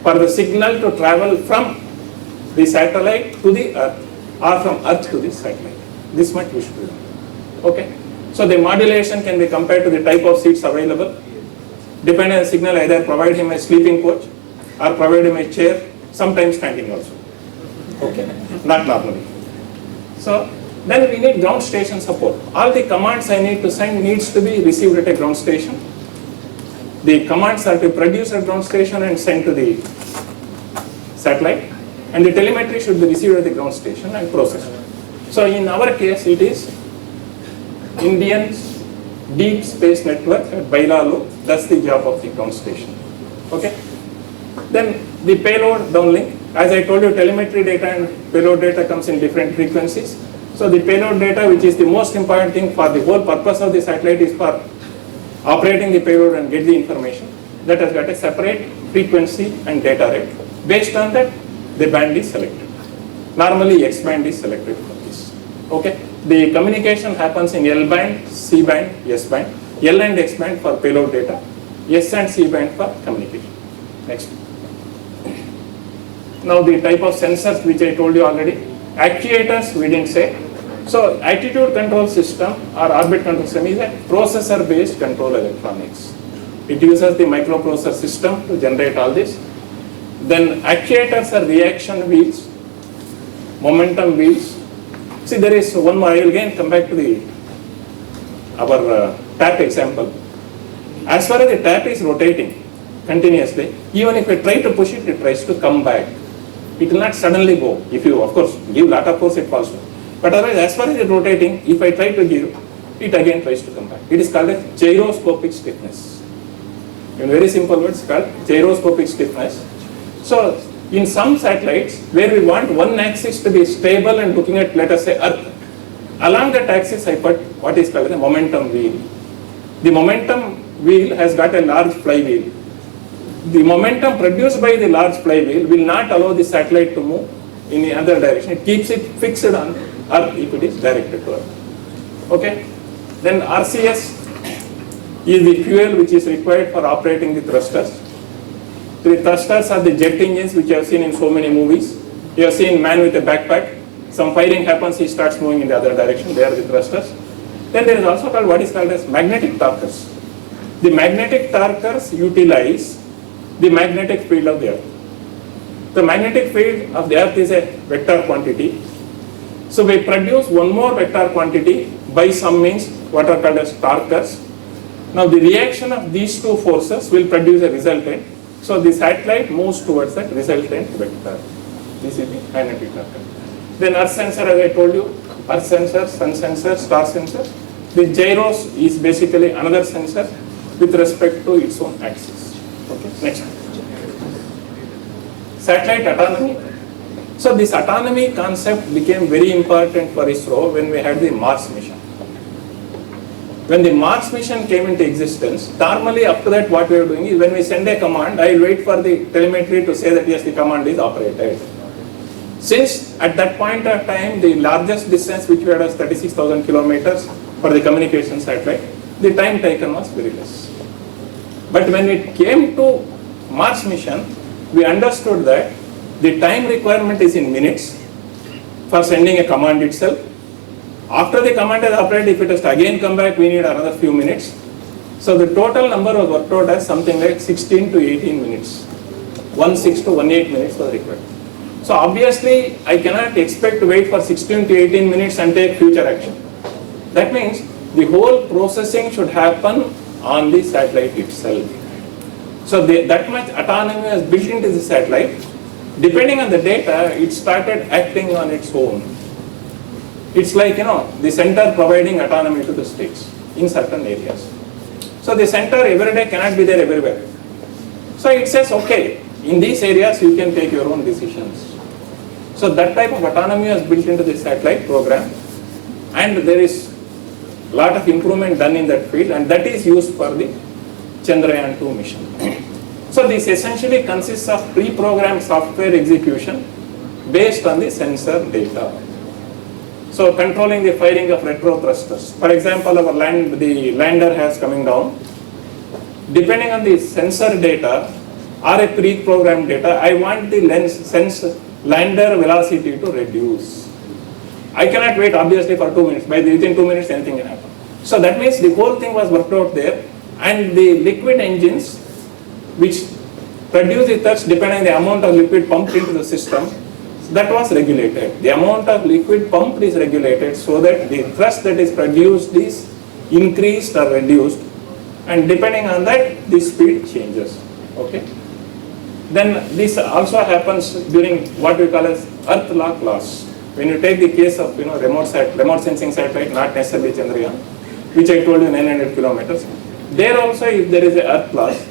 for the signal to travel from the satellite to the Earth, or from Earth to the satellite. This much we should do. Okay. So the modulation can be compared to the type of seats available. Depending on the signal, either provide him a sleeping coach or provide him a chair, sometimes standing also. Okay. Not normally. So then we need ground station support. All the commands I need to send needs to be received at a ground station. The commands are to be produced at ground station and sent to the satellite. And the telemetry should be received at the ground station and processed. So in our case, it is Indian Deep Space Network at Bailalu. That's the job of the ground station. Okay. Then the payload downlink. As I told you, telemetry data and payload data comes in different frequencies. So the payload data, which is the most important thing for the whole purpose of the satellite, is for operating the payload and get the information. That has got a separate frequency and data rate. Based on that, the band is selected. Normally, X band is selected for this. Okay. The communication happens in L band, C band, S band. L and X band for payload data. S and C band for communication. Next. Now the type of sensors which I told you already. Actuators we didn't say. So attitude control system or orbit control system is a processor based control electronics. It uses the microprocessor system to generate all this. Then actuators are reaction wheels, momentum wheels. See, there is one more. I will again come back to our tap example. As far as the tap is rotating continuously, even if I try to push it, it tries to come back. It will not suddenly go. If you, of course, give lot of force, it falls down. But otherwise, as far as it is rotating, if I try to give, it again tries to come back. It is called as gyroscopic stiffness. In very simple words, it's called gyroscopic stiffness. So, in some satellites, where we want one axis to be stable and looking at, let us say, Earth, along that axis I put what is called a momentum wheel. The momentum wheel has got a large flywheel. The momentum produced by the large flywheel will not allow the satellite to move in the other direction. It keeps it fixed on Earth if it is directed to Earth. Okay? Then RCS is the fuel which is required for operating the thrusters. The thrusters are the jet engines which you have seen in so many movies. You have seen man with a backpack. Some firing happens, he starts moving in the other direction. They are the thrusters. Then there is also called what is called as magnetic torquers. The magnetic torquers utilize the magnetic field of the Earth. The magnetic field of the Earth is a vector quantity. So we produce one more vector quantity by some means, what are called as torquers. Now the reaction of these two forces will produce a resultant. So the satellite moves towards that resultant vector. This is the magnetic torque. Then Earth sensor, as I told you, Earth sensor, sun sensor, star sensor. The gyros is basically another sensor with respect to its own axis. Okay, next. Satellite autonomy. So this autonomy concept became very important for ISRO when we had the Mars mission. When the Mars mission came into existence, normally after that what we are doing is when we send a command, I will wait for the telemetry to say that yes, the command is operated. Since at that point of time, the largest distance which we had was 36,000 kilometers for the communication satellite, the time taken was very less. But when it came to Mars mission, we understood that the time requirement is in minutes for sending a command itself. After the command is operated, if it has to again come back, we need another few minutes. So the total number was worked out as something like 16 to 18 minutes. 16 to 18 minutes was required. So obviously, I cannot expect to wait for 16 to 18 minutes and take future action. That means the whole processing should happen on the satellite itself. So that much autonomy was built into the satellite. Depending on the data, it started acting on its own. It's like, the center providing autonomy to the states in certain areas. So the center every day cannot be there everywhere. So it says, okay, in these areas you can take your own decisions. So that type of autonomy was built into the satellite program, and there is a lot of improvement done in that field, and that is used for the Chandrayaan-2 mission. So this essentially consists of pre-programmed software execution based on the sensor data. So controlling the firing of retro thrusters. For example, the lander has coming down. Depending on the sensor data or a pre-programmed data, I want the lander velocity to reduce. I cannot wait obviously for 2 minutes. Within 2 minutes anything can happen. So that means the whole thing was worked out there, and the liquid engines which produce the thrust depending on the amount of liquid pumped into the system, that was regulated. The amount of liquid pumped is regulated so that the thrust that is produced is increased or reduced, and depending on that the speed changes. Okay. Then this also happens during what we call as earth lock loss. When you take the case of remote sensing satellite, not necessarily Chandrayaan, which I told you 900 kilometers, there also if there is a earth loss,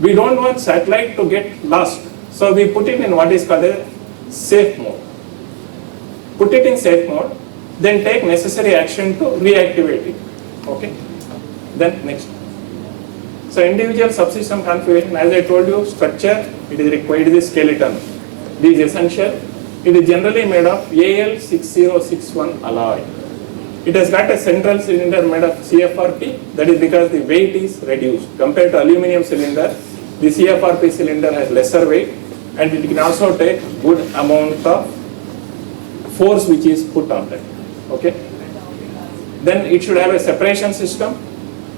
we don't want satellite to get lost. So we put it in what is called a safe mode. Put it in safe mode, then take necessary action to reactivate it. Okay. Then next. So individual subsystem configuration, as I told you, structure, it is required, it is skeleton. This is essential. It is generally made of Al6061 alloy. It has got a central cylinder made of CFRP, that is because the weight is reduced. Compared to aluminum cylinder, the CFRP cylinder has lesser weight, and it can also take good amount of force which is put on that. Okay. Then it should have a separation system.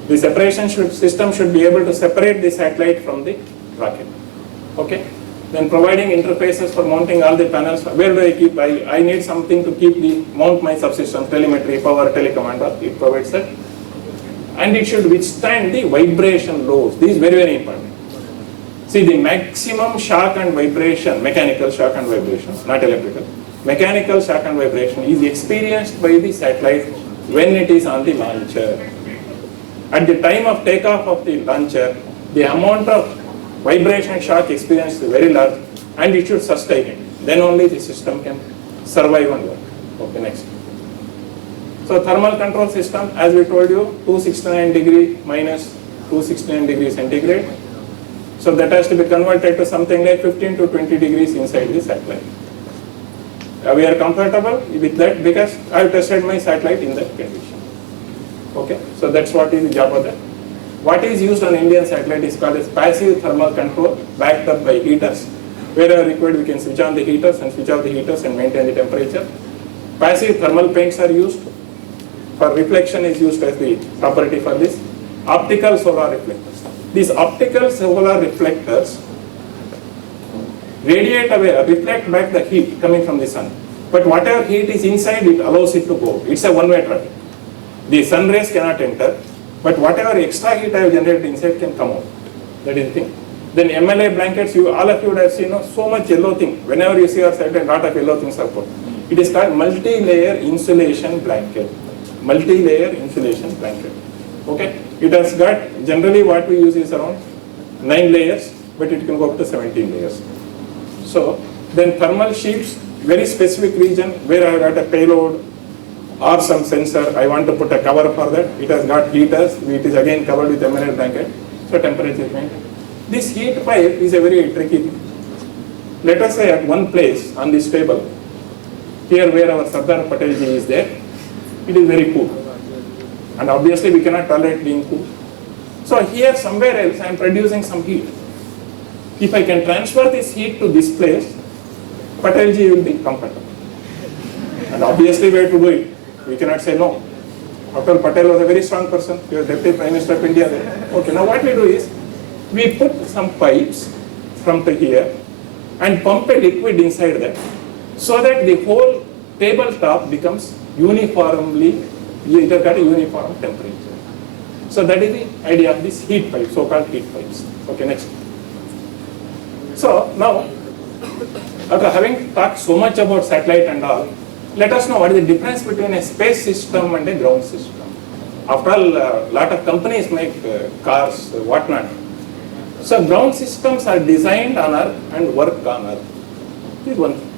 The separation system should be able to separate the satellite from the rocket. Okay. Then providing interfaces for mounting all the panels. Where do I keep? I need something to mount my subsystem, telemetry, power, telecommand. It provides that. And it should withstand the vibration loads. This is very, very important. See, the maximum shock and vibration, mechanical shock and vibration, not electrical, mechanical shock and vibration is experienced by the satellite when it is on the launcher. At the time of takeoff of the launcher, the amount of vibration and shock experienced is very large, and it should sustain it. Then only the system can survive and work. Okay, next. So thermal control system, as we told you, 269 degree minus 269 degrees centigrade. So that has to be converted to something like 15 to 20 degrees inside the satellite. We are comfortable with that because I have tested my satellite in that condition. Okay, so that's what is the job of that. What is used on Indian satellite is called as passive thermal control, backed up by heaters. Wherever required, we can switch on the heaters and switch off the heaters and maintain the temperature. Passive thermal paints are used. For reflection is used as the property for this. Optical solar reflectors. These optical solar reflectors radiate away, reflect back the heat coming from the sun. But whatever heat is inside, it allows it to go. It's a one-way traffic. The sun rays cannot enter, but whatever extra heat I have generated inside can come out. That is the thing. Then MLA blankets, all of you would have seen so much yellow thing. Whenever you see our satellite, a lot of yellow things are put. It is called multi-layer insulation blanket. Multi-layer insulation blanket. Okay? It has got, generally what we use is around 9 layers, but it can go up to 17 layers. So, then thermal sheets, very specific region where I have got a payload or some sensor, I want to put a cover for that. It has got heaters, it is again covered with MLA blanket, so temperature is maintained. This heat pipe is a very tricky thing. Let us say at one place on this table, here where our Sardar Patelji is there, it is very cool. And obviously we cannot tolerate being cool. So here somewhere else I am producing some heat. If I can transfer this heat to this place, Patelji will be comfortable. And obviously we have to do it. We cannot say no. After all, Patel was a very strong person. He was Deputy Prime Minister of India there. Okay, now what we do is, we put some pipes from to here and pump a liquid inside that, so that the whole tabletop becomes uniformly, it has got a uniform temperature. So that is the idea of this heat pipe, so-called heat pipes. Okay, next. So now, after having talked so much about satellite and all, let us know what is the difference between a space system and a ground system. After all, a lot of companies make cars, whatnot. So ground systems are designed on Earth and work on Earth. This is one thing.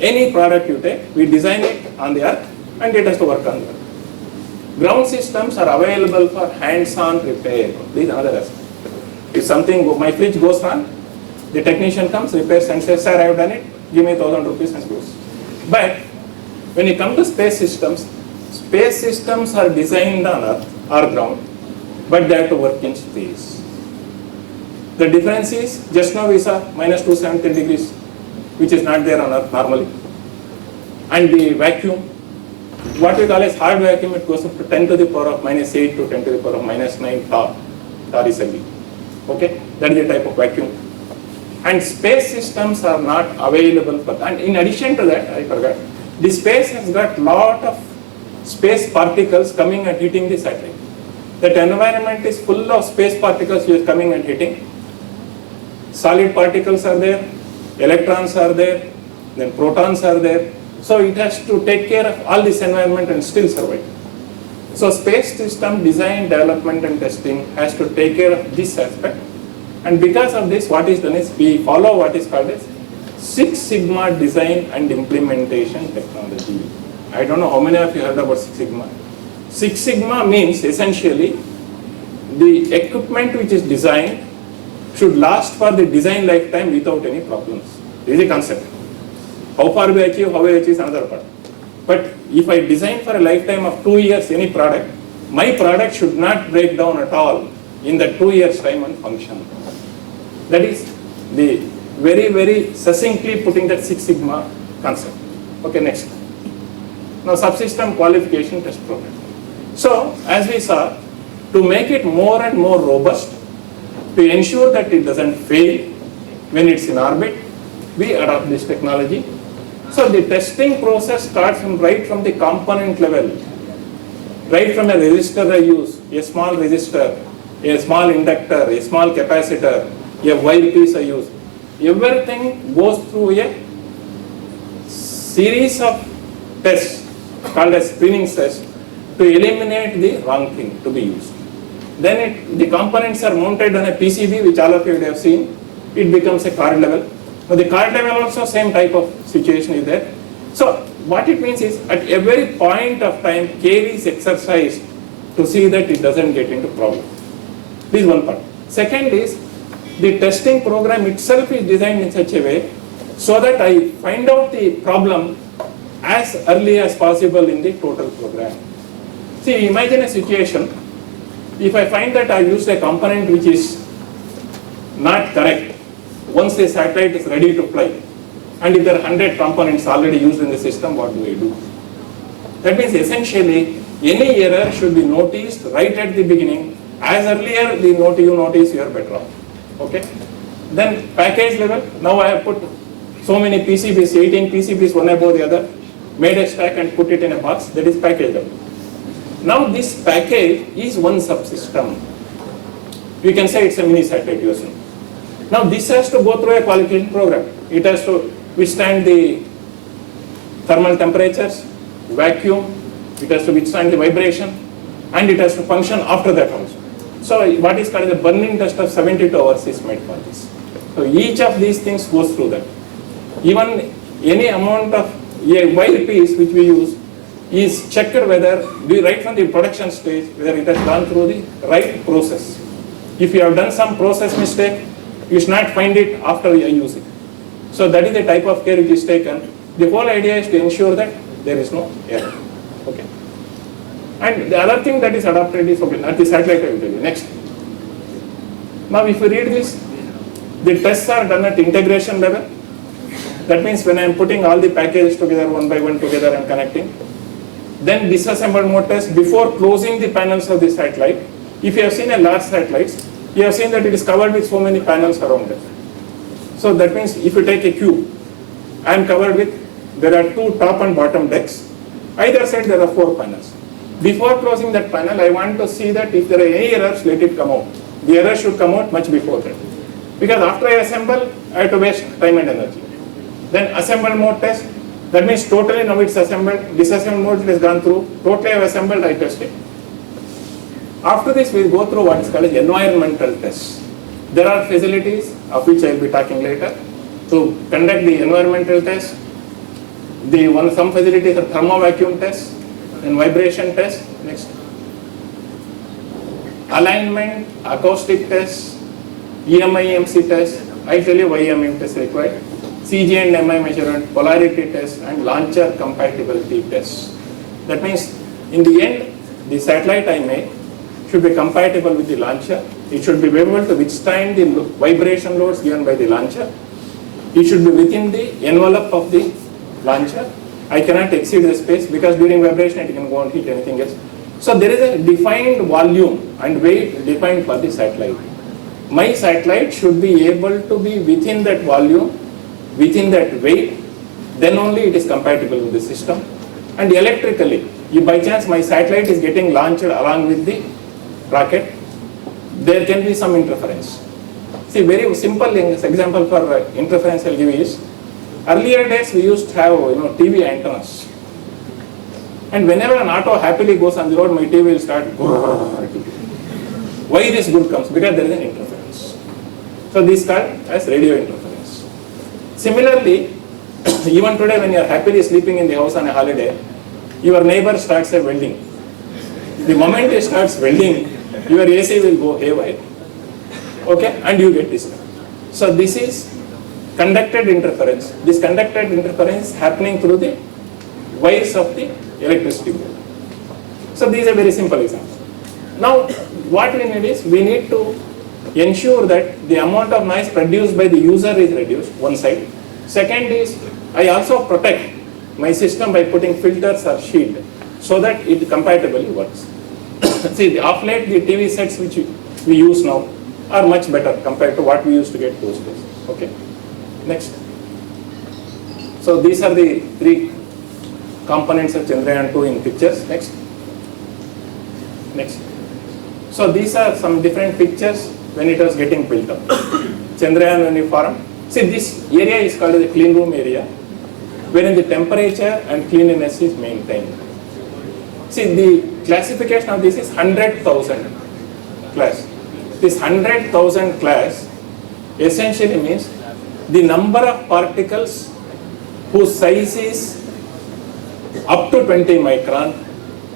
Any product you take, we design it on the Earth and it has to work on the Earth. Ground systems are available for hands-on repair. This is another aspect. If something, my fridge goes wrong, the technician comes, repairs and says, sir, I have done it, give me 1,000 rupees and goes. But when you come to space systems are designed on Earth or ground, but they have to work in space. The difference is, just now we saw minus 270 degrees, which is not there on Earth normally. And the vacuum, what we call as hard vacuum, it goes up to 10 to the power of minus 8 to 10 to the power of minus 9 torr. Torr is heavy. Okay, that is the type of vacuum. And space systems are not available for that. And in addition to that, I forgot, the space has got lot of space particles coming and hitting the satellite. That environment is full of space particles which are coming and hitting. Solid particles are there, electrons are there, then protons are there. So it has to take care of all this environment and still survive. So space system design, development and testing has to take care of this aspect. And because of this, what is done is we follow what is called as Six Sigma design and implementation technology. I don't know how many of you heard about Six Sigma. Six Sigma means essentially the equipment which is designed should last for the design lifetime without any problems. This is the concept. How far we achieve, how we achieve is another part. But if I design for a lifetime of 2 years any product, my product should not break down at all in the 2 years time and function. That is the very, very succinctly putting that Six Sigma concept. Okay, next. Now subsystem qualification test program. So as we saw, to make it more and more robust, to ensure that it doesn't fail when it's in orbit, we adopt this technology. So the testing process starts right from the component level, right from a resistor I use, a small resistor, a small inductor, a small capacitor, a wire piece I use. Everything goes through a series of tests called as screening tests to eliminate the wrong thing to be used. Then the components are mounted on a PCB, which all of you would have seen. It becomes a card level. Now the card level also same type of situation is there. So what it means is at every point of time care is exercised to see that it doesn't get into problem. This is one part. Second is the testing program itself is designed in such a way so that I find out the problem as early as possible in the total program. See, imagine a situation, if I find that I used a component which is not correct, once the satellite is ready to fly, and if there are 100 components already used in the system, what do I do? That means essentially, any error should be noticed right at the beginning. As earlier you notice, you are better off. Okay? Then package level, now I have put so many PCBs, 18 PCBs one above the other, made a stack and put it in a box, that is package level. Now this package is one subsystem. You can say it's a mini satellite using. Now this has to go through a qualification program. It has to withstand the thermal temperatures, vacuum, it has to withstand the vibration, and it has to function after that also. So what is called the burning test of 72 hours is made for this. So each of these things goes through that. Even any amount of a wire piece which we use is checked whether, right from the production stage, whether it has gone through the right process. If you have done some process mistake, you should not find it after you use it. So that is the type of care which is taken. The whole idea is to ensure that there is no error. Okay. And the other thing that is adopted is, okay, at the satellite I will tell you. Next. Now if you read this, the tests are done at integration level. That means when I am putting all the packages together one by one together and connecting, then disassembled mode test before closing the panels of the satellite. If you have seen a large satellites, you have seen that it is covered with so many panels around it. So that means if you take a cube, I am covered with, there are 2 top and bottom decks. Either side there are 4 panels. Before closing that panel, I want to see that if there are any errors, let it come out. The error should come out much before that. Because after I assemble, I have to waste time and energy. Then assemble mode test, that means totally now it's assembled, disassembled mode is gone through, totally I have assembled, I test it. After this, we will go through what is called as environmental tests. There are facilities, of which I will be talking later, to conduct the environmental test. Some facilities are thermo-vacuum test and vibration test. Next. Alignment, acoustic test, EMI/EMC test. I will tell you why EMI test is required. CG and MI measurement, polarity test, and launcher compatibility test. That means, in the end, the satellite I make should be compatible with the launcher. It should be able to withstand the vibration loads given by the launcher. It should be within the envelope of the launcher. I cannot exceed the space because during vibration it can go and hit anything else. So there is a defined volume and weight defined for the satellite. My satellite should be able to be within that volume, within that weight, then only it is compatible with the system. And electrically, if by chance my satellite is getting launched along with the rocket, there can be some interference. See, very simple example for interference I'll give you is, earlier days we used to have TV antennas. And whenever an auto happily goes on the road, my TV will start. Why this good comes? Because there is an interference. So this is called as radio interference. Similarly, even today when you are happily sleeping in the house on a holiday, your neighbor starts a welding. The moment he starts welding, your AC will go haywire. Okay, and you get disturbed. So this is conducted interference. This conducted interference happening through the wires of the electricity board. So these are very simple examples. Now, what we need is, we need to ensure that the amount of noise produced by the user is reduced, one side. Second is, I also protect my system by putting filters or shield so that it compatibly works. See, of late the TV sets which we use now are much better compared to what we used to get those days. Okay. Next. So these are the 3 components of Chandrayaan-2 in pictures. Next. Next. So these are some different pictures when it was getting built up. Chandrayaan when you form. See, this area is called the clean room area, wherein the temperature and cleanliness is maintained. See, the classification of this is 100,000 class. This 100,000 class essentially means the number of particles whose size is up to 20 micron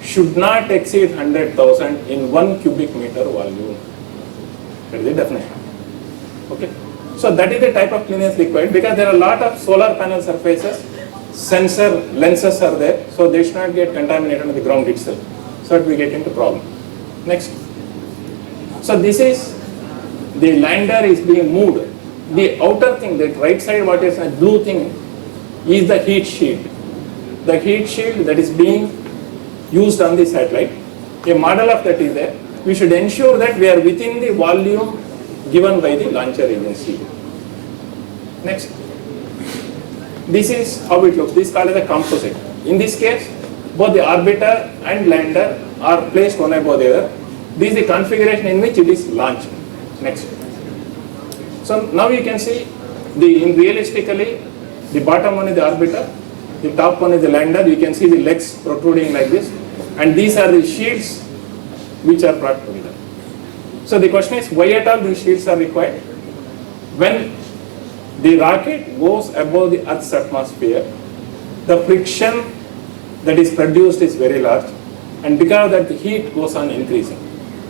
should not exceed 100,000 in 1 cubic meter volume. That is the definition. Okay. So that is the type of cleanliness required, because there are a lot of solar panel surfaces, sensor lenses are there, so they should not get contaminated on the ground itself. So that we get into problem. Next. So this is, the lander is being moved. The outer thing, that right side, what is a blue thing, is the heat shield. The heat shield that is being used on the satellite. A model of that is there. We should ensure that we are within the volume given by the launcher agency. Next. This is how it looks. This is called as a composite. In this case, both the orbiter and lander are placed one above the other. This is the configuration in which it is launched. Next. So now you can see realistically, the bottom one is the orbiter, the top one is the lander. You can see the legs protruding like this, and these are the shields which are brought together. So the question is, why at all these shields are required? When the rocket goes above the Earth's atmosphere, the friction that is produced is very large, and because of that the heat goes on increasing.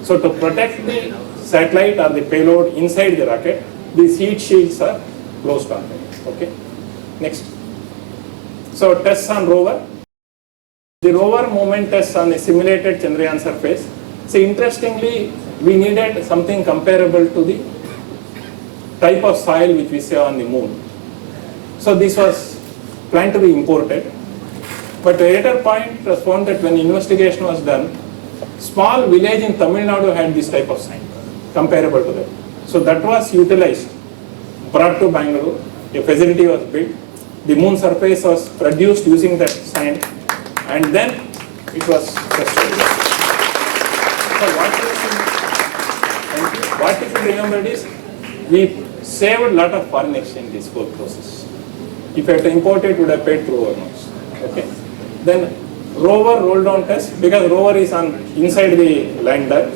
So to protect the satellite or the payload inside the rocket, these heat shields are closed on. Okay. Next. So tests on rover. The rover movement test on the simulated Chandrayaan surface. So interestingly, we needed something comparable to the type of soil which we saw on the moon. So this was planned to be imported. But at a later point, it was found that when investigation was done, small village in Tamil Nadu had this type of soil, comparable to that. So that was utilized, brought to Bangalore, a facility was built, the moon surface was produced using that sand, and then it was tested. So what if you remember is, we saved a lot of foreign exchange in this whole process. If I had to import it, would have paid through our nose. Okay. Then rover roll down test, because rover is on inside the lander,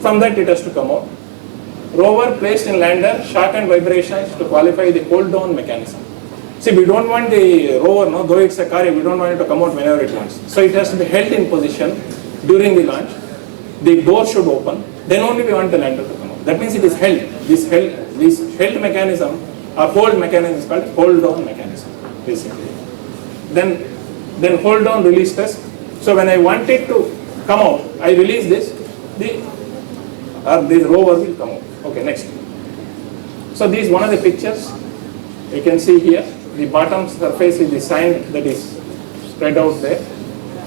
from that it has to come out. Rover placed in lander, shock and vibrations to qualify the hold down mechanism. See, we don't want the rover, no, though it's a car, we don't want it to come out whenever it wants. So it has to be held in position during the launch. The door should open, then only we want the lander to come out. That means it is held. This held mechanism, or hold mechanism is called hold down mechanism, basically. Then hold down release test. So when I want it to come out, I release this, the rover will come out. Okay, next. So this is one of the pictures. You can see here, the bottom surface is the sand that is spread out there,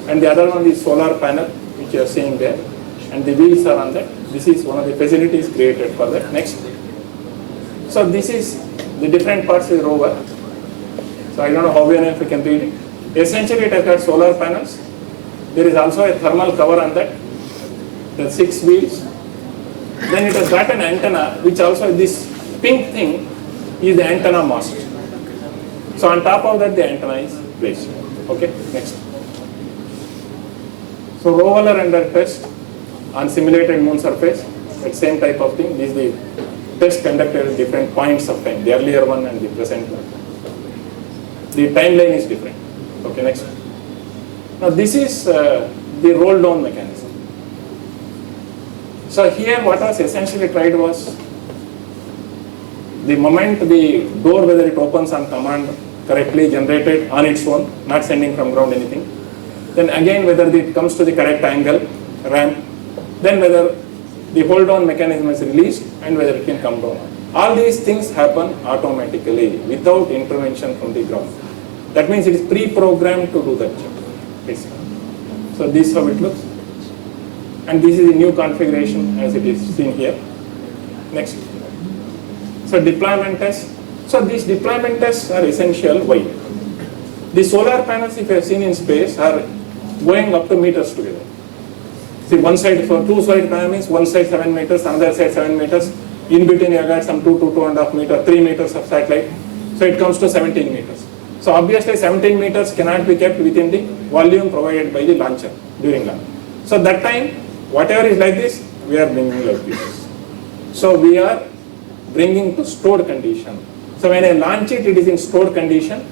and the other one is solar panel, which you are seeing there, and the wheels are on that. This is one of the facilities created for that. Next. So this is the different parts of the rover. So I don't know how many of you can read it. Essentially, it has got solar panels. There is also a thermal cover on that. There are 6 wheels. Then it has got an antenna, which also this pink thing is the antenna mast. So on top of that, the antenna is placed. Okay, next. So rover under test on simulated moon surface, that same type of thing. This is the test conducted at different points of time, the earlier one and the present one. The timeline is different. Okay, next. Now this is the roll down mechanism. So here what was essentially tried was, the moment the door, whether it opens on command, correctly generated on its own, not sending from ground anything. Then again whether it comes to the correct angle, ramp, then whether the hold down mechanism is released and whether it can come down. All these things happen automatically without intervention from the ground. That means it is pre-programmed to do that job, basically. So this is how it looks. And this is the new configuration as it is seen here. Next. So deployment tests. So these deployment tests are essential. Why? The solar panels, if you have seen in space, are going up to meters together. See, one side, for 2 side panel means one side 7 meters, another side 7 meters. In between you have got some 2 to 2.5 meters, 3 meters of satellite. So it comes to 17 meters. So obviously 17 meters cannot be kept within the volume provided by the launcher during launch. So that time, whatever is like this, we are bringing like this. So we are bringing to stored condition. So when I launch it, it is in stored condition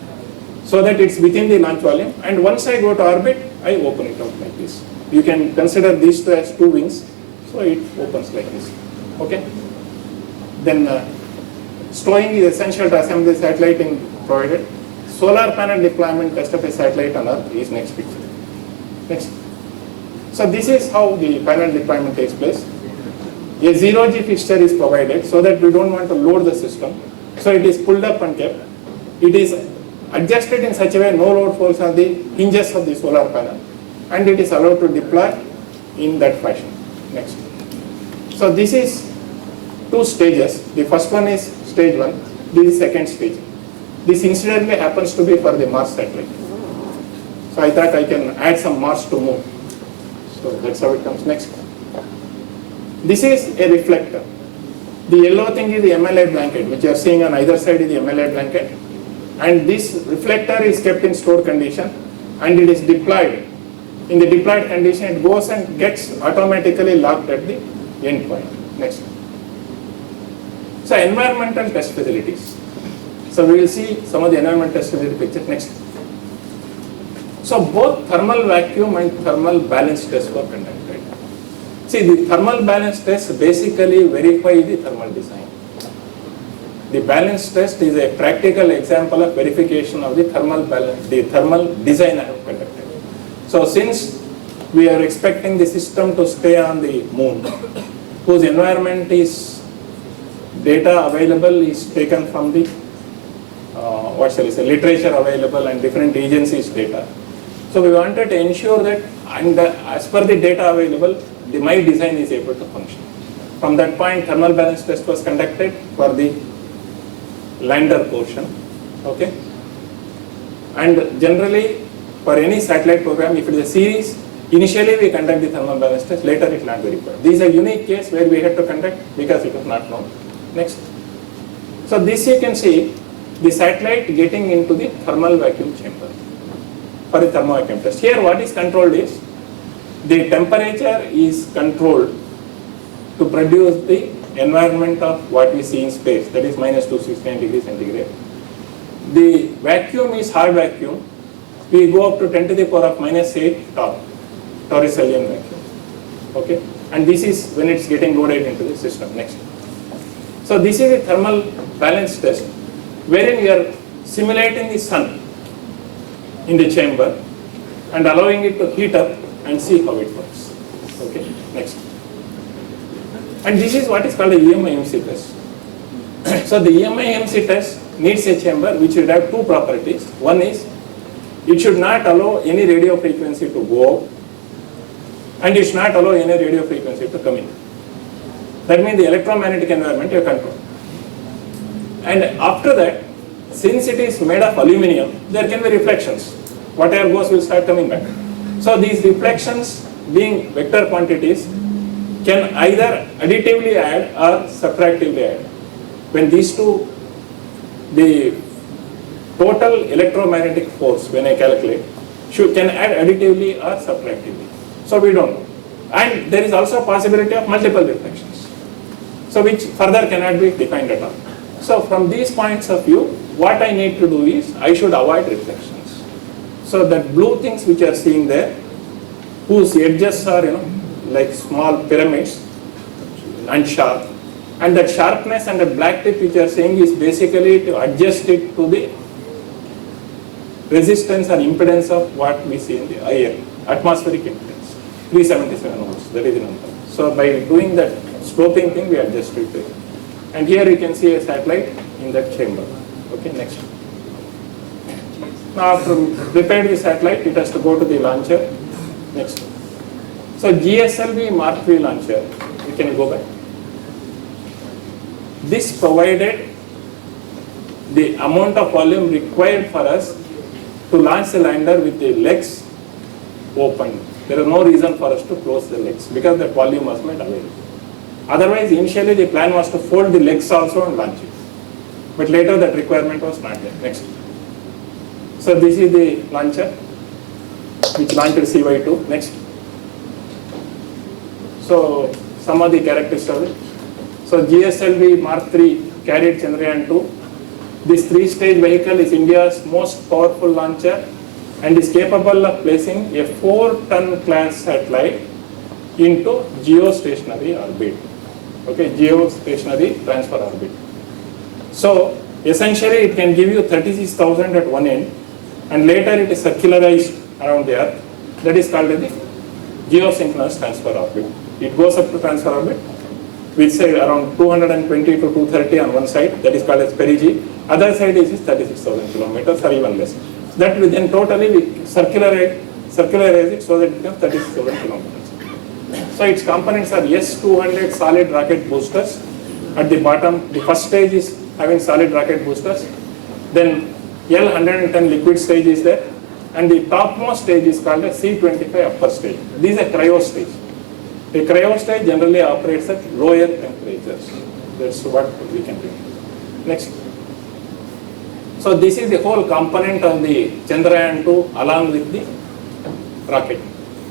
so that it's within the launch volume. And once I go to orbit, I open it out like this. You can consider these two as 2 wings. So it opens like this. Okay. Then stowing is essential to assemble the satellite in provided. Solar panel deployment test of a satellite on Earth is next picture. Next. So this is how the panel deployment takes place. A 0G fixture is provided so that we don't want to load the system. So it is pulled up and kept. It is adjusted in such a way no load falls on the hinges of the solar panel, and it is allowed to deploy in that fashion. Next. So this is 2 stages. The first one is stage 1. This is second stage. This incidentally happens to be for the Mars satellite. So I thought I can add some Mars to Moon. So that's how it comes. Next. This is a reflector. The yellow thing is the MLA blanket, which you are seeing on either side is the MLA blanket. And this reflector is kept in stored condition and it is deployed. In the deployed condition, it goes and gets automatically locked at the end point. Next. So environmental test facilities. So we will see some of the environmental test facility pictures next. So both thermal vacuum and thermal balance tests were conducted. See, the thermal balance test basically verify the thermal design. The balance test is a practical example of verification of the thermal balance, the thermal design I have conducted. So since we are expecting the system to stay on the moon, whose environment is data available is taken from the what shall I say, literature available and different agencies' data. So we wanted to ensure that, and as per the data available, my design is able to function. From that point, thermal balance test was conducted for the lander portion. Okay. And generally, for any satellite program, if it is a series, initially we conduct the thermal balance test, later it will not be required. This is a unique case where we had to conduct because it was not known. Next. So this you can see the satellite getting into the thermal vacuum chamber for the thermovacuum test. Here what is controlled is the temperature is controlled to produce the environment of what we see in space, that is minus 269 degrees centigrade. The vacuum is hard vacuum. We go up to 10 to the power of minus 8 Torricellian vacuum. Okay, and this is when it's getting loaded into the system. Next. So this is a thermal balance test wherein we are simulating the sun in the chamber and allowing it to heat up and see how it works. Okay, next. And this is what is called a EMI-MC test. So the EMI-MC test needs a chamber which should have two properties. One is it should not allow any radio frequency to go out, and it should not allow any radio frequency to come in. That means the electromagnetic environment you control. And after that, since it is made of aluminium, there can be reflections. Whatever goes will start coming back. So these reflections, being vector quantities, can either additively add or subtractively add. When these two, the total electromagnetic force, when I calculate, can add additively or subtractively. So we don't know. And there is also a possibility of multiple reflections, so which further cannot be defined at all. So from these points of view, what I need to do is I should avoid reflections. So that blue things which you are seeing there, whose edges are like small pyramids and sharp, and that sharpness and the black tip which you are seeing is basically to adjust it to the resistance or impedance of what we see in the air, atmospheric impedance, 377 ohms, that is the number. So by doing that sloping thing, we adjust it to it. And here you can see a satellite in that chamber. Okay, next. Now after prepared the satellite, it has to go to the launcher. Next. So GSLV Mark III launcher, you can go back. This provided the amount of volume required for us to launch the lander with the legs open. There is no reason for us to close the legs because that volume was made available. Otherwise, initially the plan was to fold the legs also and launch it. But later that requirement was not there. Next. So this is the launcher which launched CY2. Next. So some of the characteristics of it. So GSLV Mark III carried Chandrayaan-2. This three-stage vehicle is India's most powerful launcher and is capable of placing a 4-ton class satellite into geostationary orbit. Okay, geostationary transfer orbit. So essentially it can give you 36,000 at one end, and later it is circularized around the Earth. That is called the geosynchronous transfer orbit. It goes up to transfer orbit, which say around 220 to 230 on one side, that is called as perigee. Other side is 36,000 kilometers or even less. That will then totally we circularize it so that it becomes 36,000 kilometers. So its components are S200 solid rocket boosters. At the bottom, the first stage is having solid rocket boosters. Then L110 liquid stage is there. And the topmost stage is called a C25 upper stage. This is a cryo stage. The cryo stage generally operates at lower temperatures. That's what we can do. Next. So this is the whole component of the Chandrayaan-2 along with the rocket.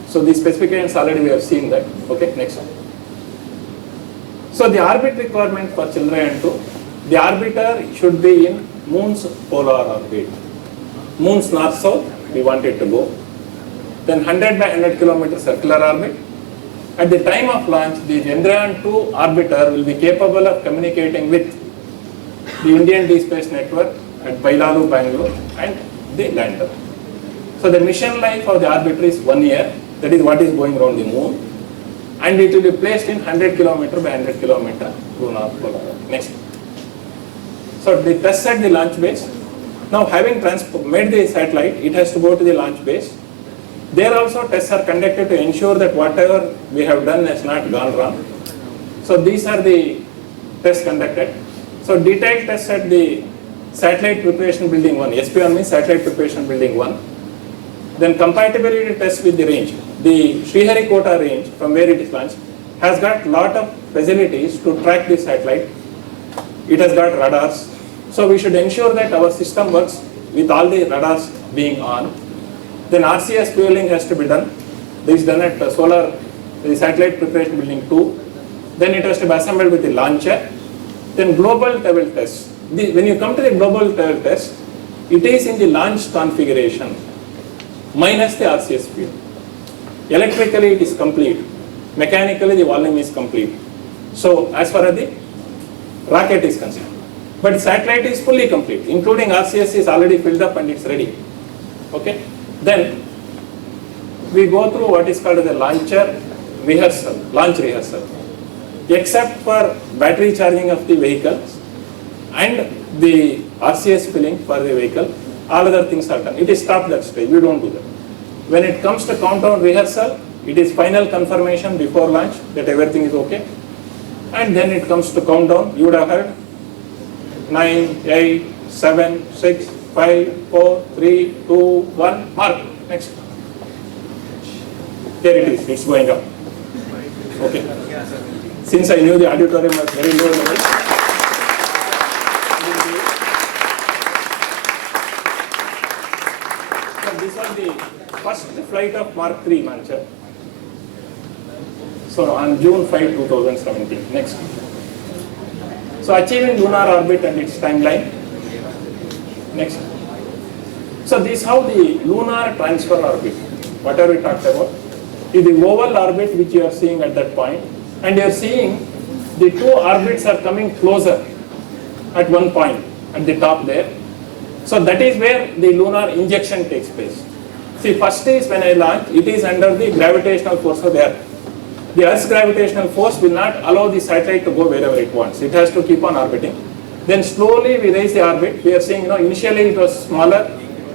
So the specifications already we have seen that. Okay, next one. So the orbit requirement for Chandrayaan-2, the orbiter should be in Moon's polar orbit. Moon's north-south, we want it to go. Then 100 by 100 kilometer circular orbit. At the time of launch, the Chandrayaan-2 orbiter will be capable of communicating with the Indian Deep Space Network at Bailalu, Bangalore, and the lander. So the mission life of the orbiter is 1 year. That is what is going around the moon. And it will be placed in 100 kilometer by 100 kilometer lunar polar. Next. So the test at the launch base. Now having made the satellite, it has to go to the launch base. There also tests are conducted to ensure that whatever we have done has not gone wrong. So these are the tests conducted. So detailed tests at the Satellite Preparation Building 1, SP1 means Satellite Preparation Building 1. Then compatibility test with the range. The Sriharikota range from where it is launched has got lot of facilities to track the satellite. It has got radars. So we should ensure that our system works with all the radars being on. Then RCS fueling has to be done. This is done at the Satellite Preparation Building 2. Then it has to be assembled with the launcher. Then global level test. When you come to the global level test, it is in the launch configuration minus the RCS fuel. Electrically it is complete. Mechanically the volume is complete. So as far as the rocket is concerned. But satellite is fully complete, including RCS is already filled up and it's ready. Okay. Then we go through what is called the launch rehearsal. Except for battery charging of the vehicles and the RCS filling for the vehicle, all other things are done. It is stopped that stage, we don't do that. When it comes to countdown rehearsal, it is final confirmation before launch that everything is okay. And then it comes to countdown, you would have heard 9, 8, 7, 6, 5, 4, 3, 2, 1, mark. Next. Here it is, it's going up. Okay. Since I knew the auditorium was very low level, so this was the first flight of Mark III launcher. So on June 5, 2017. Next. So achieving lunar orbit and its timeline. Next. So this is how the lunar transfer orbit, whatever we talked about, is the oval orbit which you are seeing at that point, and you are seeing the two orbits are coming closer at one point at the top there. So that is where the lunar injection takes place. See, first is when I launch, it is under the gravitational force of the Earth. The Earth's gravitational force will not allow the satellite to go wherever it wants. It has to keep on orbiting. Then slowly we raise the orbit. We are seeing, initially it was smaller,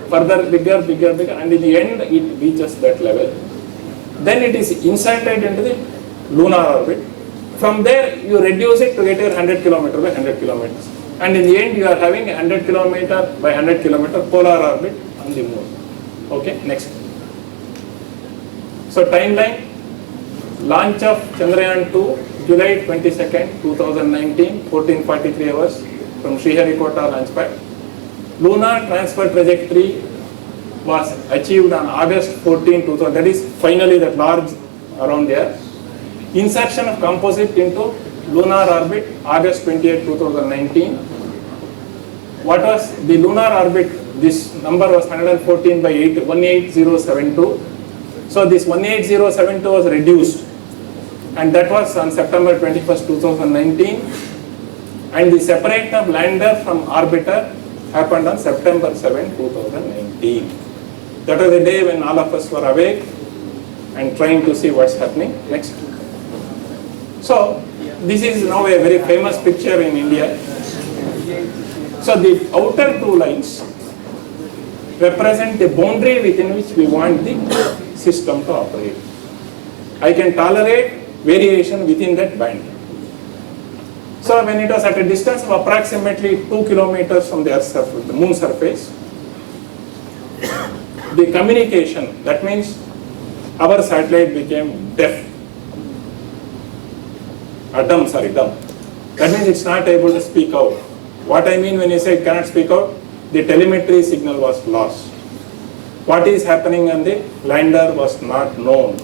further bigger, and in the end it reaches that level. Then it is inserted into the lunar orbit. From there you reduce it to get your 100 kilometer by 100 kilometers. And in the end you are having a 100 kilometer by 100 kilometer polar orbit on the moon. Okay, next. So timeline, launch of Chandrayaan 2, July 22nd, 2019, 14:43 hours from Sriharikota launch pad. Lunar transfer trajectory was achieved on August 14, 2000. That is finally that large around there. Insertion of composite into lunar orbit, August 28, 2019. What was the lunar orbit? This number was 114 by 18072. So this 18072 was reduced, and that was on September 21st, 2019. And the separation of lander from orbiter happened on September 7, 2019. That was the day when all of us were awake and trying to see what's happening. Next. So this is now a very famous picture in India. So the outer two lines represent the boundary within which we want the system to operate. I can tolerate variation within that band. So when it was at a distance of approximately 2 kilometers from the Earth's surface, the moon surface, the communication, that means our satellite became deaf. Dumb. That means it's not able to speak out. What I mean when you say it cannot speak out, the telemetry signal was lost. What is happening on the lander was not known.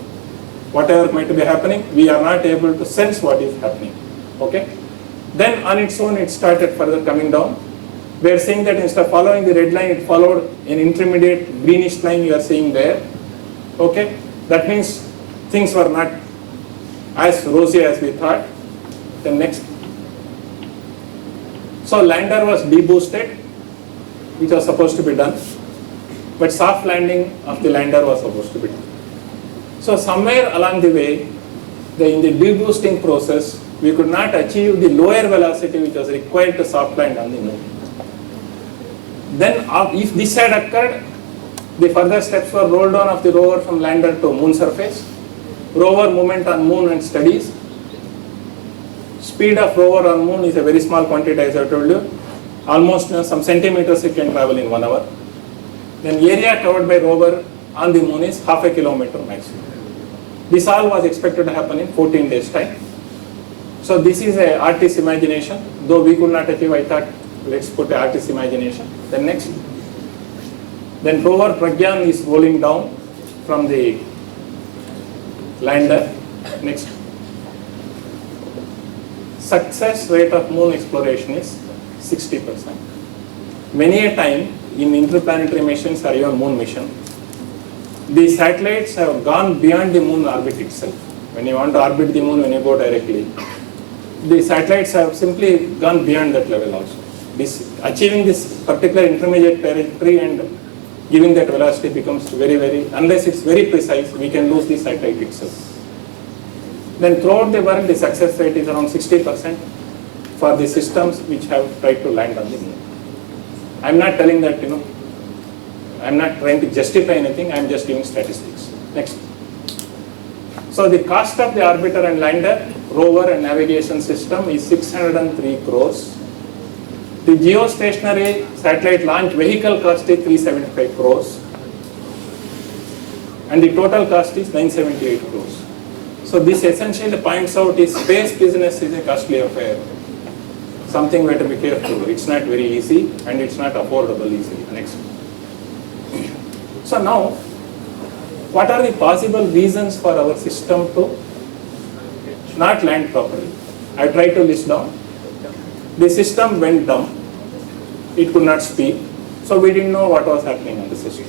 Whatever might be happening, we are not able to sense what is happening. Okay? Then on its own, it started further coming down. We are seeing that instead of following the red line, it followed an intermediate greenish line you are seeing there. Okay? That means things were not as rosy as we thought. Then next. So lander was deboosted, which was supposed to be done. but soft landing of the lander was supposed to be done. So somewhere along the way, in the deboosting process, we could not achieve the lower velocity which was required to soft land on the moon. Then if this had occurred, the further steps were rolled on of the rover from lander to moon surface, rover movement on moon and studies. Speed of rover on moon is a very small quantity, as I told you. Almost some centimeters it can travel in 1 hour. Then area covered by rover on the moon is 0.5 kilometer maximum. This all was expected to happen in 14 days time. So this is a artist's imagination. Though we could not achieve, I thought let's put an artist's imagination. Then next. Then rover Pragyan is rolling down from the lander. Next. Success rate of moon exploration is 60%. Many a time in interplanetary missions or even moon mission, the satellites have gone beyond the moon orbit itself. When you want to orbit the moon, when you go directly, the satellites have simply gone beyond that level also. Achieving this particular intermediate trajectory and giving that velocity becomes very, unless it's very precise, we can lose the satellite itself. Then throughout the world, the success rate is around 60% for the systems which have tried to land on the moon. I'm not telling that, I'm not trying to justify anything, I'm just giving statistics. Next. So the cost of the orbiter and lander, rover and navigation system is 603 crores. The geostationary satellite launch vehicle cost is 375 crores. And the total cost is 978 crores. So this essentially points out is space business is a costly affair. Something we have to be careful. It's not very easy and it's not affordable easily. Next. So now, what are the possible reasons for our system to not land properly? I tried to list down. The system went dumb. It could not speak. So we didn't know what was happening on the system.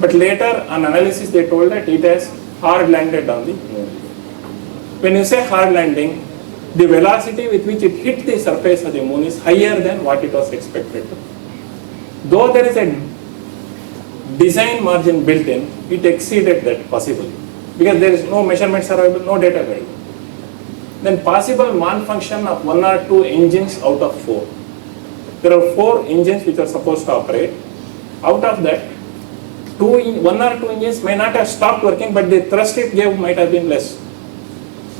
But later on analysis they told that it has hard landed on the moon. When you say hard landing, the velocity with which it hit the surface of the moon is higher than what it was expected to. Though there is a design margin built in, it exceeded that possibly. Because there is no measurements are available, no data available. Then possible malfunction of 1 or 2 engines out of 4. There are 4 engines which are supposed to operate. Out of that, 1 or 2 engines may not have stopped working, but the thrust it gave might have been less.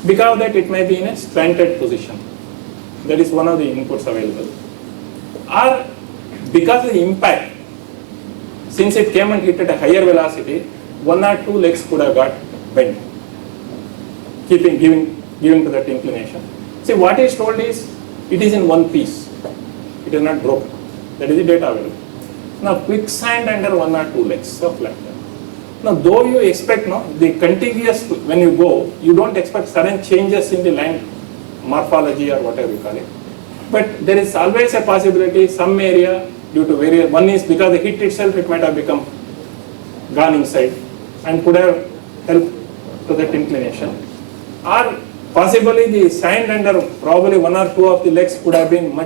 Because of that, it may be in a slanted position. That is one of the inputs available. Or because of the impact, since it came and hit at a higher velocity, 1 or 2 legs could have got bent, giving to that inclination. See, what is told is, it is in one piece. It is not broken. That is the data available. Now, quicksand under 1 or 2 legs of flat. Now, though you expect the contiguous, when you go, you don't expect sudden changes in the land morphology or whatever you call it. But there is always a possibility, some area due to various, one is because the hit itself, it might have become gone inside and could have helped to that inclination. Or possibly the sand under probably 1 or 2 of the legs could have been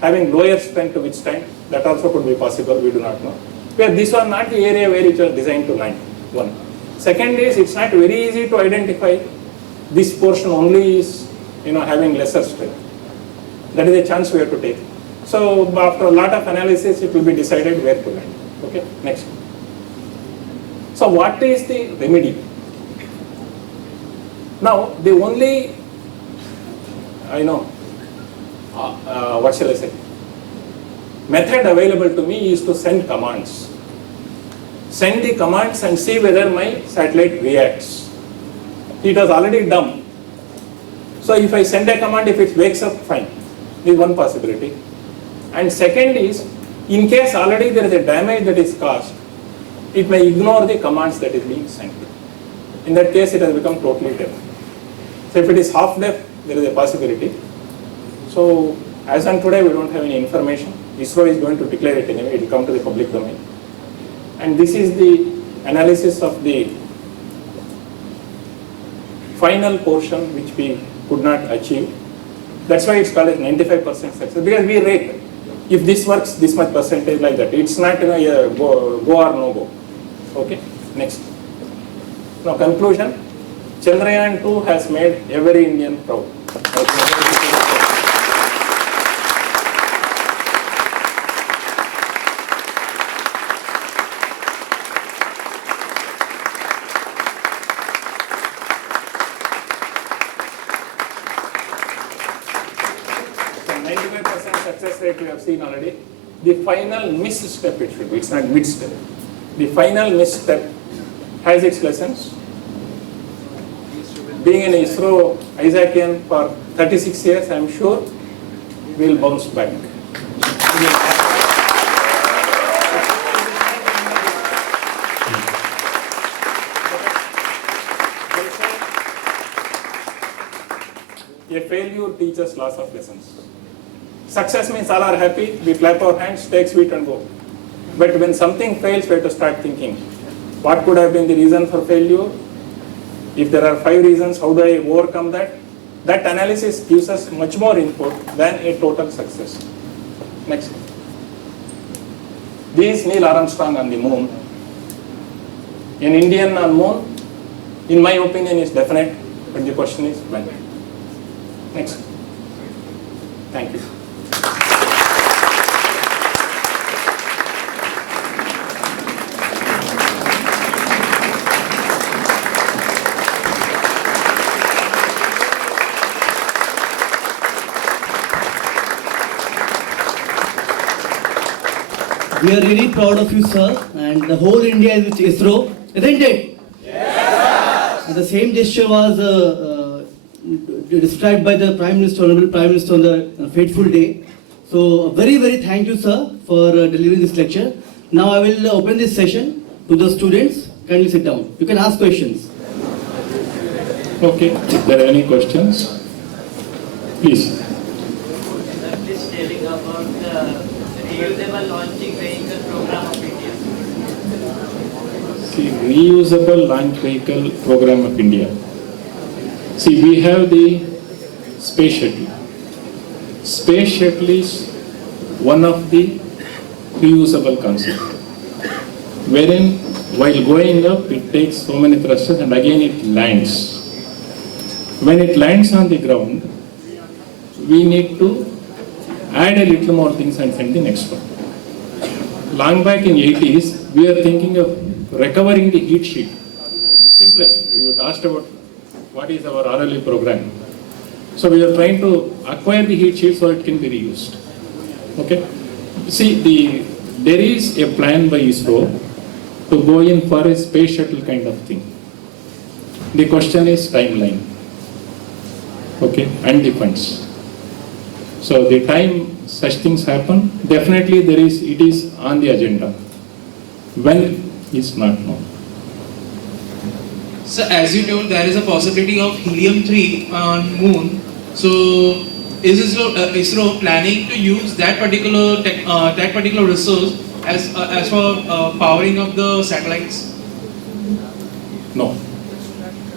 having lower strength to withstand. That also could be possible, we do not know. Because these are not the area where it was designed to land. One. Second is, it's not very easy to identify this portion only is having lesser strength. That is a chance we have to take. So after a lot of analysis, it will be decided where to land. Okay, next. So what is the remedy? Now, the only, what shall I say? Method available to me is to send commands. Send the commands and see whether my satellite reacts. It was already dumb. So if I send a command, if it wakes up, fine. This is one possibility. And second is, in case already there is a damage that is caused, it may ignore the commands that is being sent. In that case, it has become totally deaf. So if it is half deaf, there is a possibility. So as on today, we don't have any information. ISRO is going to declare it anyway, it will come to the public domain. And this is the analysis of the final portion which we could not achieve. That's why it's called as 95% success, because we rate. If this works, this much percentage like that. It's not a go or no go. Okay, next. Now conclusion, Chandrayaan 2 has made every Indian proud. So 95% success rate we have seen already. The final misstep it should be, it's not mid-step. The final misstep has its lessons. Being in ISRO Isaacian for 36 years, I am sure we will bounce back. A failure teaches lots of lessons. Success means all are happy, we clap our hands, take sweet and go. But when something fails, we have to start thinking, what could have been the reason for failure? If there are 5 reasons, how do I overcome that? That analysis gives us much more input than a total success. Next. This is Neil Armstrong on the moon. An Indian on moon, in my opinion, is definite, but the question is when. Next. Thank you. We are really proud of you, sir, and the whole India is with ISRO, isn't it? Yes. And the same gesture was described by the Prime Minister, Honorable Prime Minister on the fateful day. So, very, very thank you, sir, for delivering this lecture. Now I will open this session to the students. Kindly sit down. You can ask questions. Okay, if there are any questions, please. Please telling about the reusable launching vehicle program of India. See, reusable launch vehicle program of India. See, we have the space shuttle. Space shuttle is one of the reusable concept, wherein while going up, it takes so many thrusters and again it lands. When it lands on the ground, we need to add a little more things and send the next one. Long back in 80s, we are thinking of recovering the heat sheet. Simplest, we would ask about what is our RLA program. So we are trying to acquire the heat sheet so it can be reused. Okay. See, there is a plan by ISRO to go in for a space shuttle kind of thing. The question is timeline. Okay, and the funds. So the time such things happen, definitely it is on the agenda. When is not known. So as you told, there is a possibility of helium-3 on moon. So is ISRO planning to use that particular resource as for powering of the satellites? No.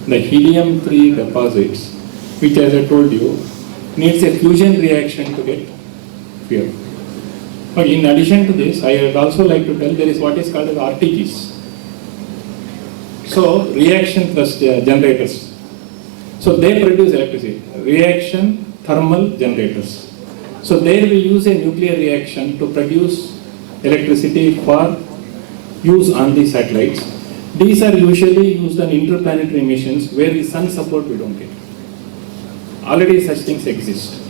The helium-3 deposits, which as I told you, needs a fusion reaction to get fuel. But in addition to this, I would also like to tell there is what is called as RTGs. So, reaction thrust generators. So, they produce electricity. Reaction thermal generators. So, there we use a nuclear reaction to produce electricity for use on the satellites. These are usually used on interplanetary missions where the sun support we don't get. Already such things exist.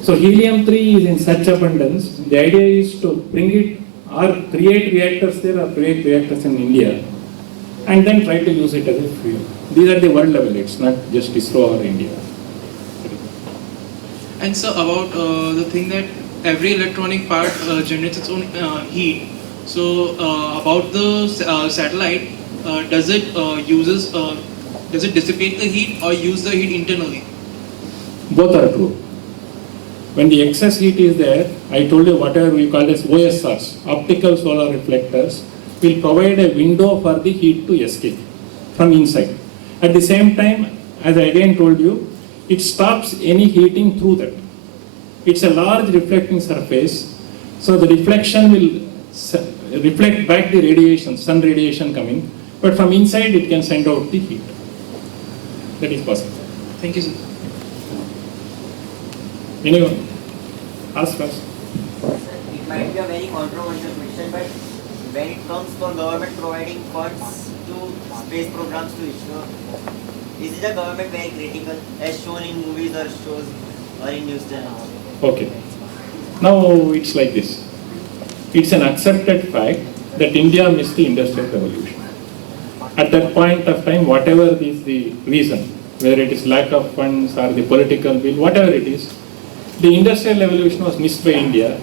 So helium-3 is in such abundance. The idea is to bring it or create reactors there or create reactors in India and then try to use it as a fuel. These are the world level, it's not just ISRO or India. And so about the thing that every electronic part generates its own heat. So about the satellite, does it dissipate the heat or use the heat internally? Both are true. When the excess heat is there, I told you whatever we call as OSRs, optical solar reflectors, will provide a window for the heat to escape from inside. At the same time, as I again told you, it stops any heating through that. It's a large reflecting surface So the reflection will reflect back the radiation, sun radiation coming, but from inside it can send out the heat. That is possible. Thank you, sir. Anyone? Ask us. It might be a very controversial question, but when it comes for government providing funds to space programs to ISRO, is the government very critical as shown in movies or shows or in news channels? Okay. Now it's like this. It's an accepted fact that India missed the Industrial Revolution. At that point of time, whatever is the reason, whether it is lack of funds or the political will, whatever it is, the Industrial Revolution was missed by India,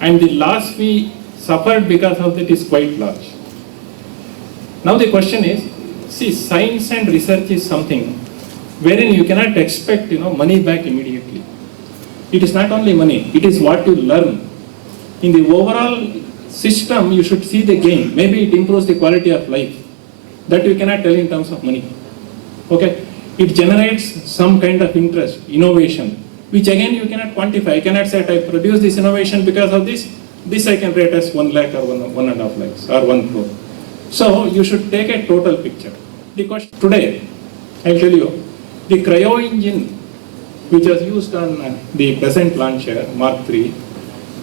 and the loss we suffered because of that is quite large. Now the question is, see, science and research is something wherein you cannot expect, money back immediately. It is not only money, it is what you learn. In the overall system, you should see the gain. Maybe it improves the quality of life. That you cannot tell in terms of money. Okay? It generates some kind of interest, innovation, which again you cannot quantify. You cannot say, I produce this innovation because of this. This I can rate as 1 lakh or 1.5 lakhs or 1 crore. So you should take a total picture. The question today, I'll tell you, the cryo engine which was used on the present launcher, Mark III,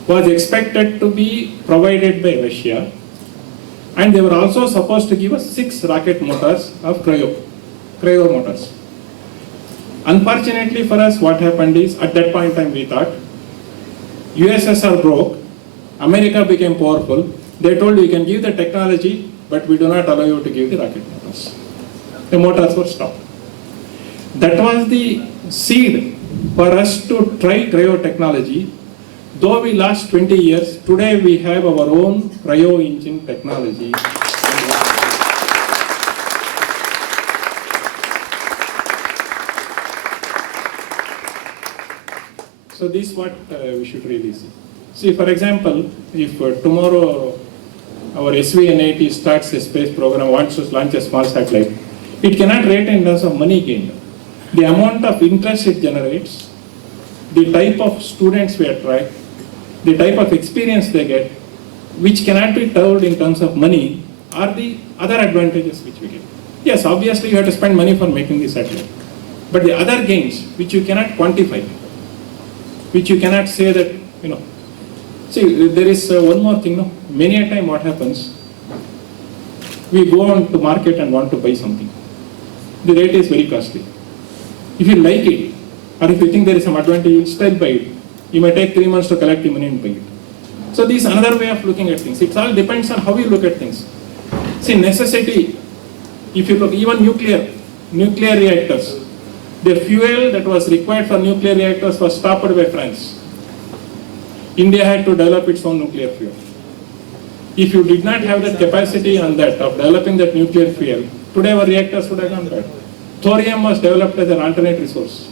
was expected to be provided by Russia, and they were also supposed to give us 6 rocket motors of cryo motors. Unfortunately for us, what happened is, at that point in time we thought, USSR broke, America became powerful, they told you can give the technology, but we do not allow you to give the rocket motors. The motors were stopped. That was the seed for us to try cryo technology. Though we lost 20 years, today we have our own cryo engine technology. So this is what we should really see. See, for example, if tomorrow our SVN-80 starts a space program, wants to launch a small satellite, it cannot rate in terms of money gained. The amount of interest it generates, the type of students we attract, the type of experience they get, which cannot be told in terms of money, are the other advantages which we get. Yes, obviously you have to spend money for making the satellite. But the other gains, which you cannot quantify, which you cannot say that, See, there is one more thing, Many a time what happens, we go on to market and want to buy something. The rate is very costly. If you like it, or if you think there is some advantage, you will still buy it. You may take 3 months to collect the money and buy it. So this is another way of looking at things. It all depends on how you look at things. See, necessity, if you look, even nuclear reactors, the fuel that was required for nuclear reactors was stopped by France. India had to develop its own nuclear fuel. If you did not have that capacity on that, of developing that nuclear fuel, today our reactors would have gone bad. Thorium was developed as an alternate resource.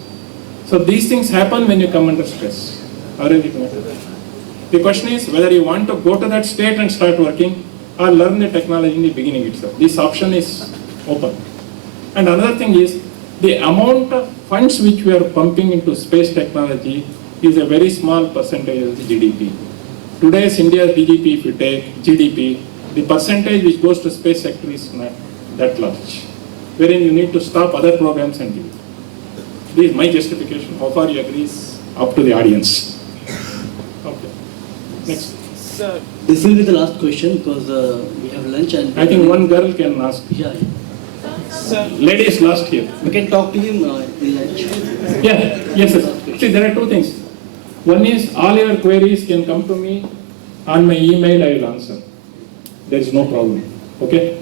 So these things happen when you come under stress. The question is whether you want to go to that state and start working, or learn the technology in the beginning itself. This option is open. And another thing is, the amount of funds which we are pumping into space technology is a very small percentage of the GDP. Today's India's GDP, if you take GDP, the percentage which goes to space sector is not that large, wherein you need to stop other programs and give it. This is my justification. How far you agree is up to the audience. Okay. Next. Sir, this will be the last question because we have lunch and... I think one girl can ask. Yeah. Sir. Ladies last here. We can talk to him in lunch. Yeah, yes, sir. See, there are 2 things. One is all your queries can come to me on my email, I will answer. There is no problem. Okay?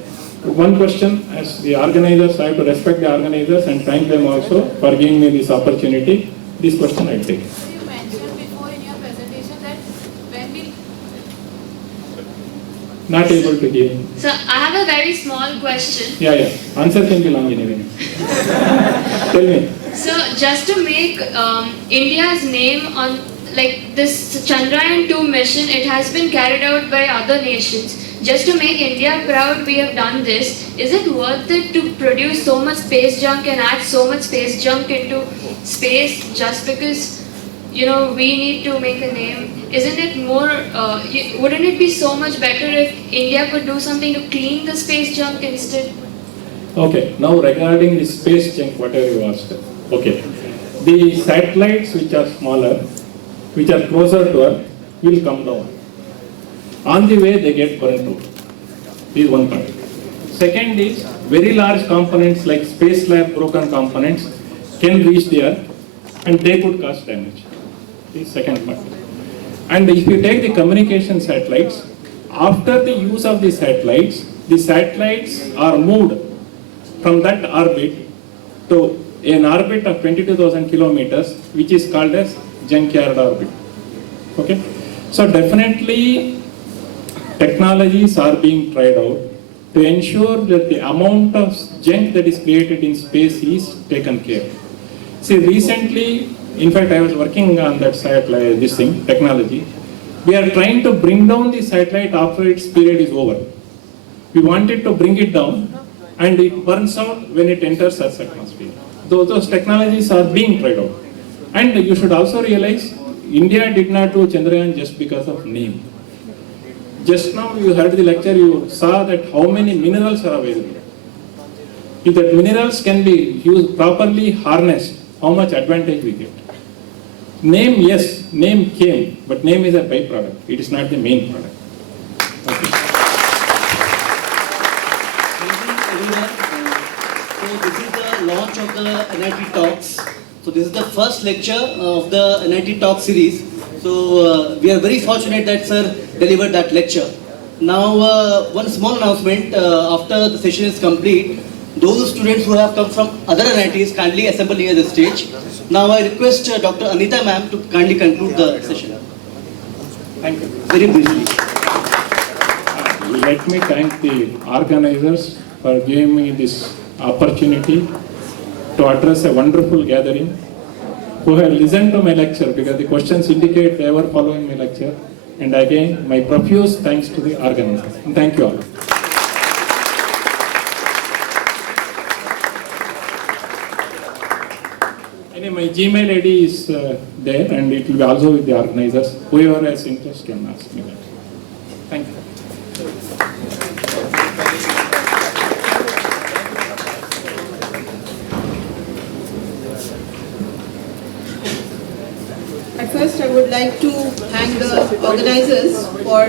One question, as the organizers, I have to respect the organizers and thank them also for giving me this opportunity. This question I will take. So you mentioned before in your presentation that when we... Not able to hear. So I have a very small question. Yeah. Answer can be long anyway. Tell me. So just to make India's name on like this Chandrayaan-2 mission, it has been carried out by other nations. Just to make India proud, we have done this. Is it worth it to produce so much space junk and add so much space junk into space just because we need to make a name. Isn't it more, wouldn't it be so much better if India could do something to clean the space junk instead? Okay, now regarding the space junk, whatever you asked. Okay, the satellites which are smaller, which are closer to Earth, will come down. On the way, they get burnt out. This is one part. Second is, very large components like space lab broken components can reach the Earth and they could cause damage. The second part. And if you take the communication satellites, after the use of the satellites are moved from that orbit to an orbit of 22,000 kilometers, which is called as junkyard orbit. Okay? So definitely technologies are being tried out to ensure that the amount of junk that is created in space is taken care of. See, recently, in fact, I was working on that satellite, technology. We are trying to bring down the satellite after its period is over. We wanted to bring it down and it burns out when it enters Earth's atmosphere. Those technologies are being tried out. And you should also realize, India did not do Chandrayaan just because of name. Just now you heard the lecture, you saw that how many minerals are available. If that minerals can be used properly harnessed, how much advantage we get. Name, yes, name came, but name is a byproduct. It is not the main product. Okay. Everyone, so this is the launch of the NIT Talks. So this is the first lecture of the NIT Talk series. So we are very fortunate that sir delivered that lecture. Now one small announcement, after the session is complete, those students who have come from other NITs kindly assemble near the stage. Now I request Dr. Anita ma'am to kindly conclude the session. Thank you. Very briefly. Let me thank the organizers for giving me this opportunity to address a wonderful gathering, who have listened to my lecture because the questions indicate they were following my lecture. And again, my profuse thanks to the organizers. And thank you all. Anyway, my Gmail ID is there and it will be also with the organizers. Whoever has interest can ask me that. Thank you. At first, I would like to thank the organizers for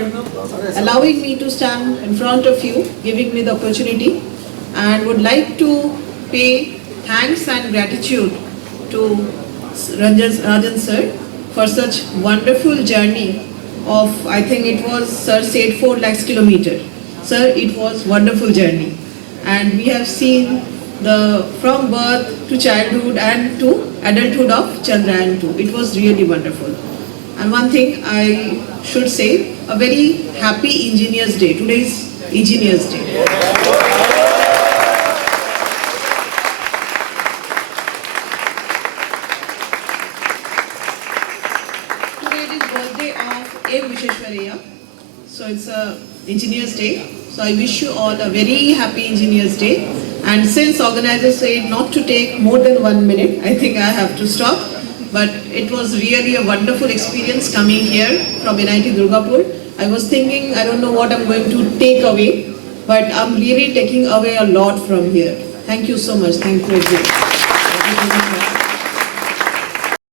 allowing me to stand in front of you, giving me the opportunity, and would like to pay thanks and gratitude to Rajan sir for such wonderful journey of, I think it was, sir said 4 lakhs kilometers. Sir, it was wonderful journey, and we have seen the from birth to childhood and to adulthood of Chandrayaan 2. It was really wonderful. And one thing I should say, a very happy Engineers Day. Today is Engineers Day. Today is birthday of A. Visheshwaraya. So it's a Engineers Day. So I wish you all a very happy Engineers Day. And since organizers said not to take more than 1 minute, I think I have to stop. But it was really a wonderful experience coming here from NIT Durgapur. I was thinking, I don't know what I'm going to take away, but I'm really taking away a lot from here. Thank you so much. Thank you again.